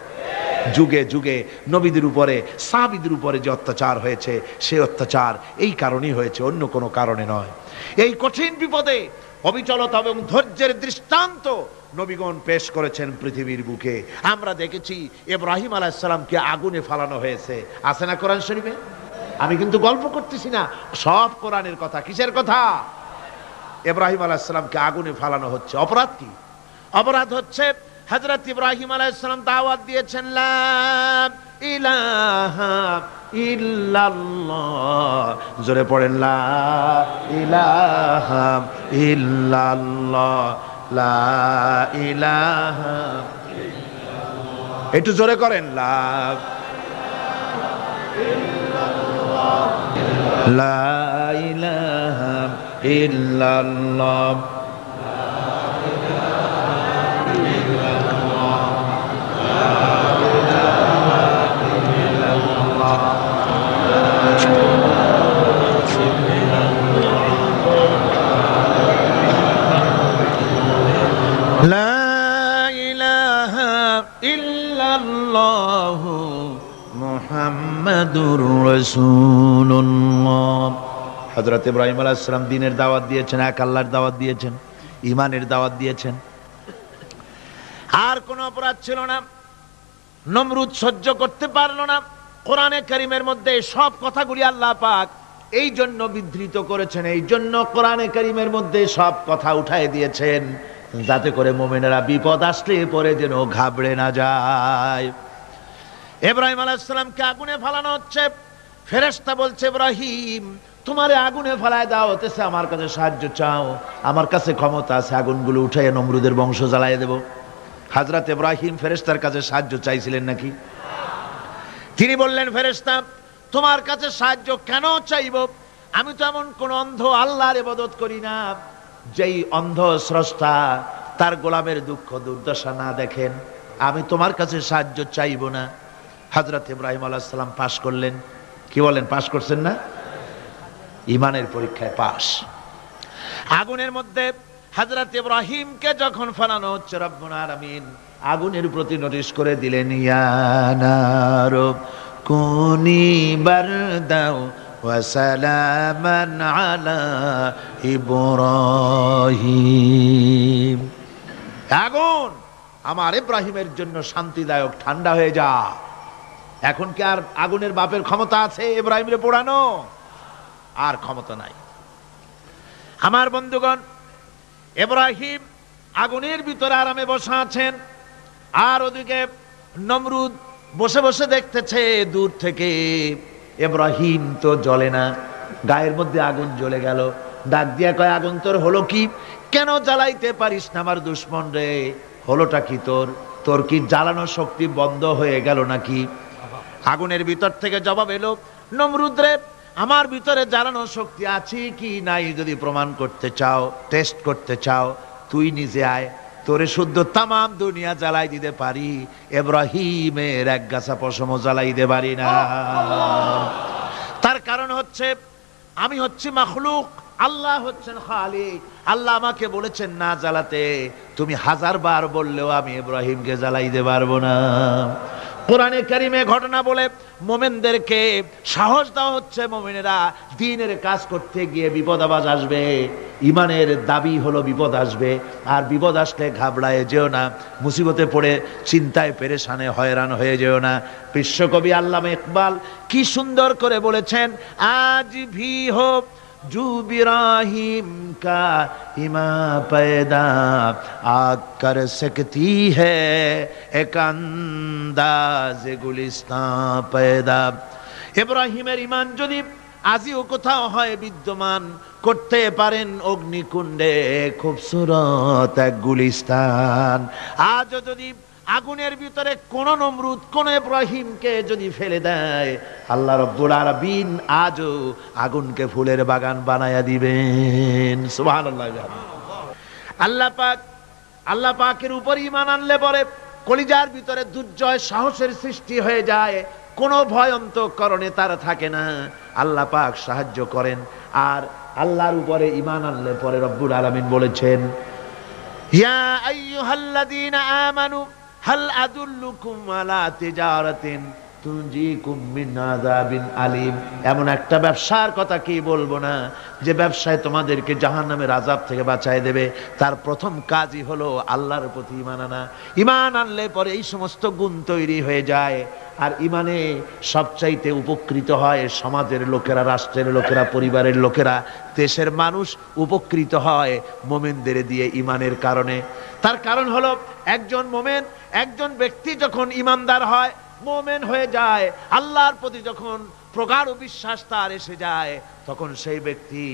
যুগে যুগে নবীদের উপরে, সাহাবীদের উপরে যে অত্যাচার হয়েছে, সেই অত্যাচার এই কারণেই হয়েছে, অন্য কোনো কারণে নয়। এই কঠিন বিপদে অবিচলতা এবং ধৈর্যের দৃষ্টান্ত নবীগণ পেশ করেছেন পৃথিবীর বুকে। আমরা দেখেছি ইব্রাহিম আলাইহিস সালামকে আগুনে ফালানো হয়েছে, আছে না কোরআন শরীফে? আমি কিন্তু গল্প করতেছি না, সব কোরআনের কথা। কিসের কথা? ইব্রাহিম আলাইহিস সালামকে আগুনে ফালানো হচ্ছে। অপরাধ কি? অপরাধ হচ্ছে হযরত ইব্রাহিম আলাইহিস সালাম দাওয়াত দিয়েছেন, লা ইলাহা ইল্লাল্লাহ। জোরে পড়েন, লা ইলাহা ইল্লাল্লাহ, লা ইলাহা ইল্লাল্লাহ। একটু জোরে করেন, লা ইলাহা ইল্লাল্লাহ। মুহাম্মাদুর রাসূলুল্লাহ। হযরত ইব্রাহিম আলাইহিস সালাম দ্বীনের দাওয়াত দিয়েছেন, এক আল্লাহর দাওয়াত দিয়েছেন, ঈমানের দাওয়াত দিয়েছেন। আর কোন অপরাধ ছিল না। নমরুদ সহ্য করতে পারলো না। কোরআনে কারীমের মধ্যে সব কথাগুলি আল্লাহ পাক এই জন্য বিধৃত করেছেন, এই জন্য কোরআনে কারীমের মধ্যে সব কথা উঠায় দিয়েছেন, যাতে করে মুমিনেরা বিপদ আসলে পরে যেন ঘাবড়ে না যায়। ইব্রাহিম আলাইহিস সালামকে আগুনে ফালানো হচ্ছে। ফেরেশতা বলছে, ইব্রাহিম তোমারে আগুনে ফালায় দাও হতেছে, আমার কাছে সাহায্য চাও, আমার কাছে ক্ষমতা আছে, আগুনগুলো উঠাইয়া নমরুদের বংশ জ্বালাইয়া দেব। হযরত ইব্রাহিম ফেরেশতার কাছে সাহায্য চাইছিলেন নাকি? তিনি বললেন, ফেরেশতা তোমার কাছে সাহায্য কেন চাইব? আমি তো এমন কোন অন্ধ আল্লাহর ইবাদত করি না যেই অন্ধ স্রষ্টা তার গোলামের দুঃখ দুর্দশা না দেখেন। আমি তোমার কাছে সাহায্য চাইব না। হযরত ইব্রাহিম আলাইহিস সালাম পাশ করলেন। কি বলেন, পাশ করছেন না? ঈমানের পরীক্ষায় পাশ। আগুনের মধ্যে হযরত ইব্রাহিমকে যখন ফালানো হচ্ছে, রব্বুল আলামিন আগুনের প্রতি নোটিশ করে দিলেন, ইয়া নারু কুনি বারদাও ওয়া সালামান আলা ইব্রাহিম। আগুন আমার ইব্রাহিমের জন্য শান্তিদায়ক, ঠান্ডা হয়ে যা। এখন কি আর আগুনের বাপের ক্ষমতা আছে ইব্রাহিমরে পোড়ানো? আর ক্ষমতা নাই। আমার বন্ধুগণ, ইব্রাহিম আগুনের ভিতরে আরামে বসা আছেন, আর ওদিকে নমরুদ বসে বসে দেখতেছে দূর থেকে। ইব্রাহিম তো জ্বলে না, গায়ের মধ্যে আগুন জ্বলে গেল। ডাক দিয়া কয়, আগুন তোর হলো কি? কেন জ্বালাইতে পারিস না আমার দুশমন রে? হলোটা কি তোর? তোর কি জ্বালানোর শক্তি বন্ধ হয়ে গেল নাকি? আগুনের ভিতর থেকে জবাব এলো, নমরুদ রে, আমার ভিতরে জ্বালানোর শক্তি আছে কি নাই যদি প্রমাণ করতে চাও, টেস্ট করতে চাও, তুই নিজে আয়, তোরে শুদ্ধ তামাম দুনিয়া জ্বালাই দিতে পারি, ইব্রাহিমের এক গাছা পশমও জ্বালাই দিতে পারি না। তার কারণ হচ্ছে আমি হচ্ছি মাখলুক, আল্লাহ হচ্ছেন খালিক। আল্লাহ আমাকে বলেছেন না জ্বালাতে, তুমি 1000 বার বললেও আমি ইব্রাহিমকে জ্বালাইতে পারবো না। কোরআনে কারিমে ঘটনা বলে মোমেনদেরকে সাহস দেওয়া হচ্ছে, মোমেনেরা দ্বীনের কাজ করতে গিয়ে বিপদ আবাজ আসবে, ইমানের দাবি হলো বিপদ আসবে, আর বিপদ আসলে ঘাবড়ায় যেও না, মুসিবতে পড়ে চিন্তায় পেরেশানে হয়রান হয়ে যেও না। বিশ্বকবি আল্লামা ইকবাল কি সুন্দর করে বলেছেন, আজ ভি হো জু ইব্রাহিম কা ইমা पैदा आग कर सकती है एक अंदाज गुलिस्तान पैदा। ইব্রাহিমের ঈমান যদি আজিও কোথাও হয় বিদ্যমান, করতে পারেন অগ্নিকুণ্ডে খুবসুরত এক গুলিস্তান। আজও যদি আগুনের ভিতরে কোন নমরুদ কোন ইব্রাহিমকে যদি ফেলে দেয়, আল্লাহ রাব্বুল আলামিন আজও আগুনকে ফুলের বাগান বানায়া দিবেন। সুবহানাল্লাহ। আল্লাহ পাকের উপর ঈমান আনলে পরে কলিজার ভিতরে দুর্জয় সাহসের সৃষ্টি হয়ে যায়, কোনো ভয় অন্তঃকরণে তার থাকে না। আল্লাহ পাক সাহায্য করেন। আর আল্লাহর উপরে ঈমান আনলে পরে রব্বুল আলামিন বলেছেন, ইয়া আইয়ুহাল্লাযীনা আমানু হাল আদুল্লুকুম আলা তিজারাতিন তুনজিকুম মিন আযাবিন আলীম। এমন একটা ব্যবসার কথা কি বলবো না যে ব্যবসায় তোমাদেরকে জাহান্নামের আযাব থেকে বাঁচায় দেবে। তার প্রথম কাজই হলো আল্লাহর প্রতি ঈমান আনা। ঈমান আনলে পরে এই সমস্ত গুণ তৈরি হয়ে যায়। আর ঈমানে সবচাইতে উপকৃত হয় সমাজের লোকেরা, রাষ্ট্রের লোকেরা, পরিবারের লোকেরা, দেশের মানুষ উপকৃত হয় মোমেনদের দিয়ে ঈমানের কারণে। তার কারণ হলো একজন মোমেন, একজন ব্যক্তি যখন ঈমানদার হয়, মোমেন হয়ে যায়, আল্লাহর প্রতি যখন প্রগাঢ় বিশ্বাস তার এসে যায়, তখন সেই ব্যক্তি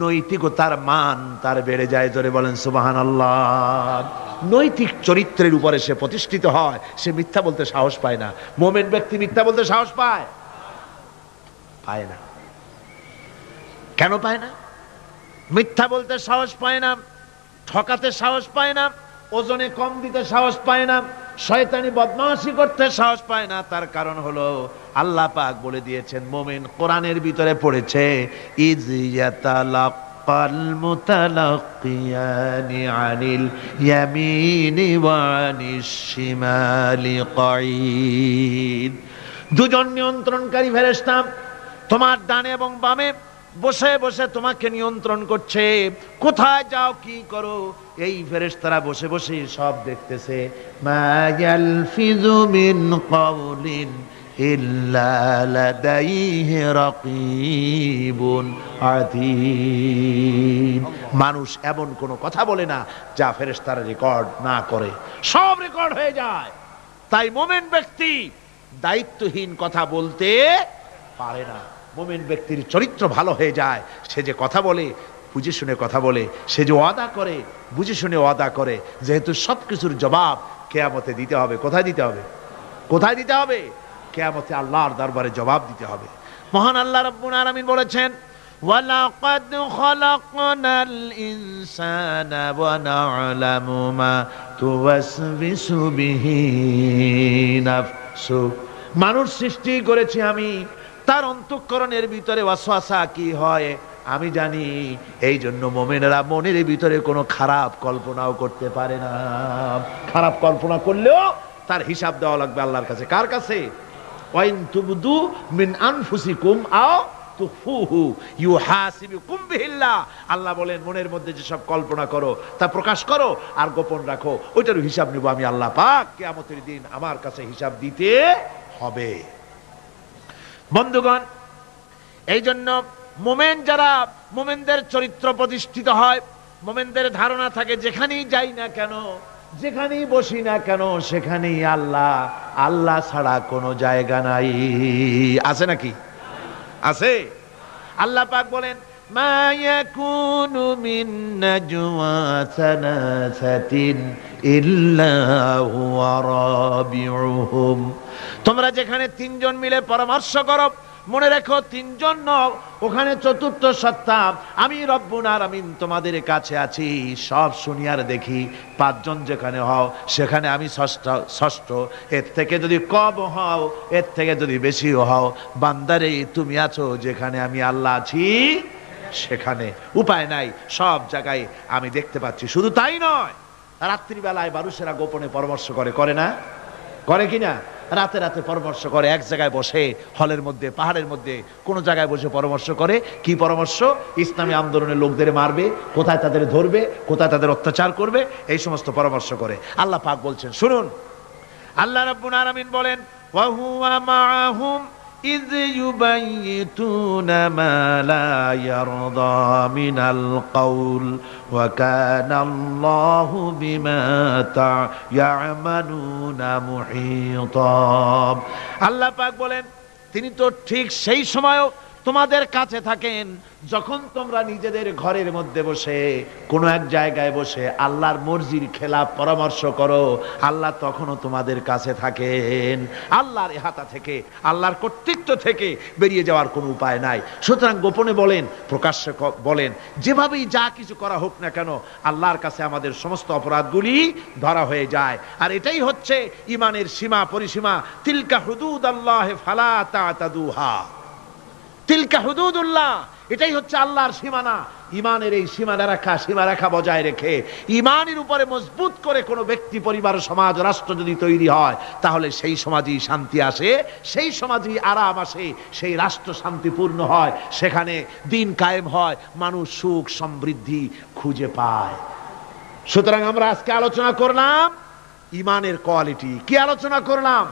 নৈতিকতার মান তার বেড়ে যায়। জোরে বলেন সুবহানাল্লাহ। নৈতিক চরিত্রের উপরে সে প্রতিষ্ঠিত হয়, সে মিথ্যা বলতে সাহস পায় না। মোমেন ব্যক্তি মিথ্যা বলতে সাহস পায়? পায় না। কেন পায় না? মিথ্যা বলতে সাহস পায় না, ঠকাতে সাহস পায় না, ওজনে কম দিতে সাহস পায় না, শয়তানি বদমাশি করতে সাহস পায় না। তার কারণ হলো আল্লাহ পাক বলে দিয়েছেন, মুমিন কোরআনের ভিতরে পড়েছে, ইজ ইয়াতালাক্কাল মুতালাক্কিয়ানি আনিল ইয়ামিনি ওয়া আনিশ শিমালি কাঈদ। দুজন নিয়ন্ত্রণকারী ফেরেশতা তোমার ডানে এবং বামে বসে বসে তোমাকে নিয়ন্ত্রণ করছে, কোথায় যাও কি করো এই ফেরেশতারা বসে বসে সব দেখতেছে। মা ইয়ালফিযু মিন কাওলিন ইল্লা লাদাইহি রাকীবুন আতীদ। মানুষ এমন কোনো কথা বলে না যা ফেরেশতারা রেকর্ড না করে, সব রেকর্ড হয়ে যায়। তাই মুমিন ব্যক্তি দায়িত্বহীন কথা বলতে পারে না। মুমিন ব্যক্তির চরিত্র ভালো হয়ে যায়, সে যে কথা বলে বুঝে শুনে কথা বলে, সে যে ওয়াদা করে বুঝে শুনে ওয়াদা করে। যেহেতু সবকিছুর জবাব কিয়ামতে দিতে হবে। কোথায় দিতে হবে? কোথায় দিতে হবে? কিয়ামতে আল্লাহর দরবারে জবাব দিতে হবে। মহান আল্লাহ রাব্বুল আলামিন বলেছেন, ওয়ালাকাদ খালাকনাল ইনসানা ওয়া না'লামু মা তুওয়াসবিসু বিহি নাফসু। মানুষ সৃষ্টি করেছি আমি, তার অন্তঃকরণের ভিতরে ওয়াসওয়াসা কি হয় আমি জানি। এই জন্য মুমিনেরা মনের ভিতরে কোনো খারাপ কল্পনাও করতে পারে না। খারাপ কল্পনা করলেও তার হিসাব দেওয়া লাগবে আল্লাহর কাছে। কার কাছে? ওয়াইন তুবদু মিন আনফুসিকুম আও তুখফুহু ইউহাসিবুকুম বিহিল্লাহ। আল্লাহ বলেন, মনের মধ্যে যেসব কল্পনা করো তা প্রকাশ করো আর গোপন রাখো, ওইটার হিসাব নেব আমি আল্লাহ পাক। কিয়ামতের দিন আমার কাছে হিসাব দিতে হবে। বন্ধুগণ, এই জন্য মোমেন যারা, মোমেনদের চরিত্র প্রতিষ্ঠিত হয়, মোমেনদের ধারণা থাকে যেখানেই যাই না কেন, যেখানেই বসি না কেন, সেখানেই আল্লাহ, আল্লাহ ছাড়া কোনো জায়গা নাই। আছে নাকি? আছে। আল্লাহ পাক বলেন, মা ইয়াকুনু মিন নাজওয়া সালাসাতিন ইল্লা হুয়া রাবিউহুম। তোমরা যেখানে তিনজন মিলে পরামর্শ করো, মনে রেখো তিনজন নও, ওখানে চতুর্থ সত্তা আমি রব্বুল আলামিন তোমাদের কাছে আছি, সব শুনি আর দেখি। পাঁচজন যেখানে হও সেখানে আমি ষষ্ঠ। এর থেকে যদি কম হও, এর থেকে যদি বেশিও হও, বান্দারে তুমি আছো যেখানে আমি আল্লাহ আছি সেখানে। উপায় নাই, সব জায়গায় আমি দেখতে পাচ্ছি। শুধু তাই নয়, রাত্রিবেলায় মানুষেরা গোপনে পরামর্শ করে, করে না? করে কিনা? রাতে রাতে পরামর্শ করে, এক জায়গায় বসে, হলের মধ্যে, পাহাড়ের মধ্যে, কোন জায়গায় বসে পরামর্শ করে। কি পরামর্শ? ইসলামী আন্দোলনের লোকদের মারবে, কোথায় তাদের ধরবে, কোথায় তাদের অত্যাচার করবে, এই সমস্ত পরামর্শ করে। আল্লাহ পাক বলছেন, শুনুন, আল্লাহ রাব্বুল আলামিন বলেন, ওয়া হুয়া মাআহুম ইয ইউবাইয়িতুনা মা লা ইয়ারদা মিনাল কাউল ওয়া কানা আল্লাহু বিমা ইয়ামালুনা মুহীতা। আল্লাহ পাক বলেন, তিনি তো ঠিক সেই সময়ও তোমাদের কাছে থাকেন যখন তোমরা নিজেদের ঘরের মধ্যে বসে কোনো এক জায়গায় বসে আল্লাহর মর্জির খেলাফ পরামর্শ করো, আল্লাহ তখনও তোমাদের কাছে থাকেন। আল্লাহর ইহাতা থেকে, আল্লাহর কর্তৃত্ব থেকে বেরিয়ে যাওয়ার কোনো উপায় নাই। সুতরাং গোপনে বলেন, প্রকাশ্যে বলেন, যেভাবেই যা কিছু করা হোক না কেন, আল্লাহর কাছে আমাদের সমস্ত অপরাধগুলি ধরা হয়ে যায়। আর এটাই হচ্ছে ঈমানের সীমা পরিসীমা। তিলকা হুদুদাল্লাহ ফালা তা'তাদুহা, তিলকা হুদুদুল্লাহ, এটাই হচ্ছে আল্লাহর সীমানা। ঈমানের এই সীমারেখা বজায় রেখে ঈমানের উপরে মজবুত করে কোনো ব্যক্তি, পরিবার, সমাজ, রাষ্ট্র যদি তৈরি হয়, তাহলে সেই সমাজই শান্তি আসে, সেই সমাজই আরাম আসে, সেই রাষ্ট্র শান্তিপূর্ণ হয়, সেখানে দিন কায়েম হয়, মানুষ সুখ সমৃদ্ধি খুঁজে পায়। সুতরাং আমরা আজকে আলোচনা করলাম ঈমানের কোয়ালিটি। কি আলোচনা করলাম?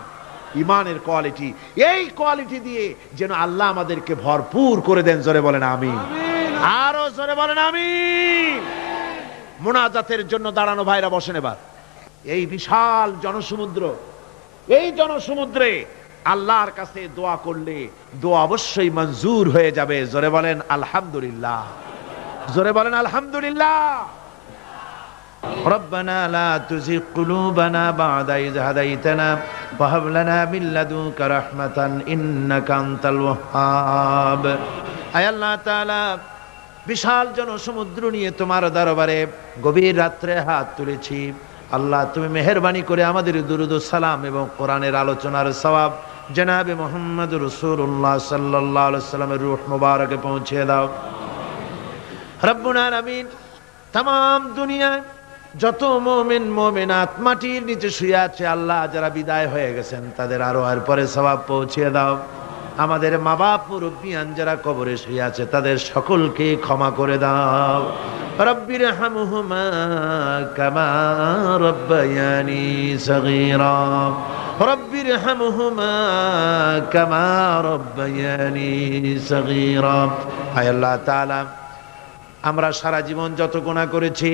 ঈমানের কোয়ালিটি। এই কোয়ালিটি দিয়ে যেন আল্লাহ আমাদেরকে ভরপুর করে দেন। জোরে বলেন আমিন। আরো জোরে বলেন আমিন। মুনাজাতের জন্য দাঁড়ানো ভাইরা বসেন এবার। এই বিশাল জনসমুদ্র, এই জনসমুদ্রে আল্লাহর কাছে দোয়া করলে দোয়া অবশ্যই মঞ্জুর হয়ে যাবে। জোরে বলেন আলহামদুলিল্লাহ। জোরে বলেন আলহামদুলিল্লাহ। ربنا لا تزغ قلوبنا بعد إذ هديتنا وهب لنا من لدنك رحمة إنك أنت الوهاب। আয় আল্লাহ তাআলা, বিশাল জনসমুদ্র নিয়ে তোমার দরবারে গভীর রাত্রে হাত তুলেছি। আল্লাহ, তুমি মেহেরবানি করে আমাদের দুরূদ ও সালাম এবং কোরআনের আলোচনার সওয়াব জনাবে মুহাম্মদ রাসূলুল্লাহ সাল্লাল্লাহু আলাইহি ওয়াসাল্লামের রূহ মুবারকে পৌঁছে দাও। রব্বুল আলামিন, तमाम দুনিয়ায় যত মুমিন মুমিনাত মাটির নিচে শুয়ে আছে, আল্লাহ যারা বিদায় হয়ে গেছেন তাদের আরোহের পরে সওয়াব পৌঁছে দাও। আমাদের মা বাপ মুরব্বিয়ান যারা কবরে শুয়ে আছে তাদের সকলকে ক্ষমা করে দাও। রব্বির হামহুমা কামা রব্বায়ানি সগীরা, রব্বির হামহুমা কামা রব্বায়ানি সগীরা। হায় আল্লাহ তাআলা, আমরা সারা জীবন যত গুনাহ করেছি,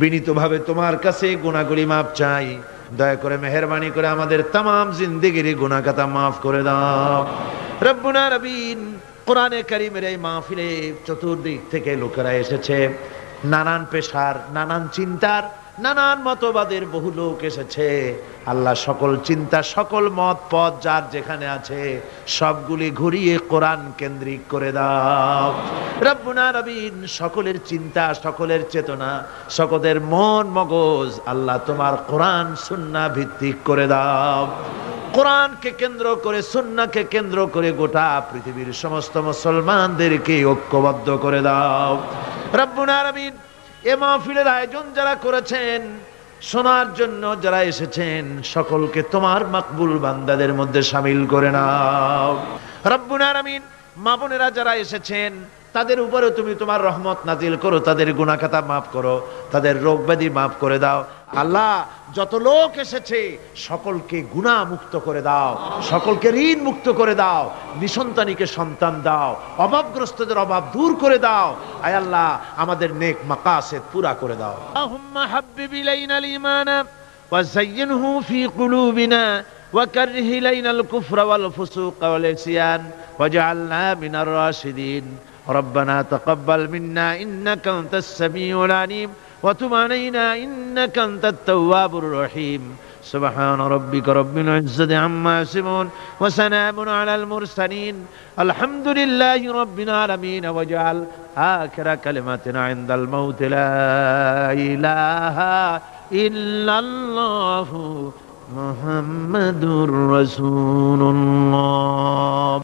বিনীতভাবে তোমার কাছে গুনাহগুলি মাফ চাই। দয়া করে মেহেরবানি করে আমাদের तमाम জিন্দেগির গুনাহ খাতা মাফ করে দাও। রব্বুল আলামিন, কোরআনে কারীমের এই মাহফিলে চতুর্দিক থেকে লোকেরা এসেছে, নানান পেশার, নানান চিন্তার, নানান মতবাদের বহু লোক এসেছে। আল্লাহ, সকল চিন্তা, সকল মত পথ যার যেখানে আছে সবগুলি ঘুরিয়ে কোরআন কেন্দ্রিক করে দাও। রব্বুল আলামিন, সকলের চিন্তা, সকলের চেতনা, সকলের মন মগজ আল্লাহ তোমার কোরআন সুন্নাহ ভিত্তিক করে দাও। কোরআনকে কেন্দ্র করে, সুন্নাহকে কেন্দ্র করে গোটা পৃথিবীর সমস্ত মুসলমানদেরকে ঐক্যবদ্ধ করে দাও। রব্বুল আলামিন, এ মাহফিলের আয়োজন যারা করেছেন, শোনার জন্য যারা এসেছেন, সকলকে তোমার মাকবুল বান্দাদের মধ্যে শামিল করে নাও। রব্বুল আলামিন, মা বোনেরা যারা এসেছেন তাদের উপরে তুমি তোমার রহমত নাজিল করো, তাদের গুনাহ খাতা মাফ করো, তাদের রোগ ব্যাধি মাফ করে দাও। আল্লাহ, যত লোক এসেছে সকলকে গুনাহ মুক্ত করে দাও, সকলকে ঋণ মুক্ত করে দাও, নিসন্তানীকে সন্তান দাও, অভাবগ্রস্তদের অভাব দূর করে দাও। আয় আল্লাহ, আমাদের নেক মাকাসেদ পুরা করে দাও। আল্লাহুম্মা হাব্বিব ইলাইনাল ঈমান ওয়া যায়্যিনহু ফি কুলুবিনা ওয়া কাররিহ ইলাইনাল কুফরা ওয়াল ফুসুকা ওয়াল ইসয়ান ওয়াজআলনা মিনার রাশিদিন। ربنا تقبل منا إنك أنت السميع العليم وتب علينا إنك أنت التواب الرحيم سبحان ربك رب العزة عما يصفون وسلام على المرسلين الحمد لله رب العالمين واجعل آخر كلمتنا عند الموت لا إله إلا الله محمد رسول الله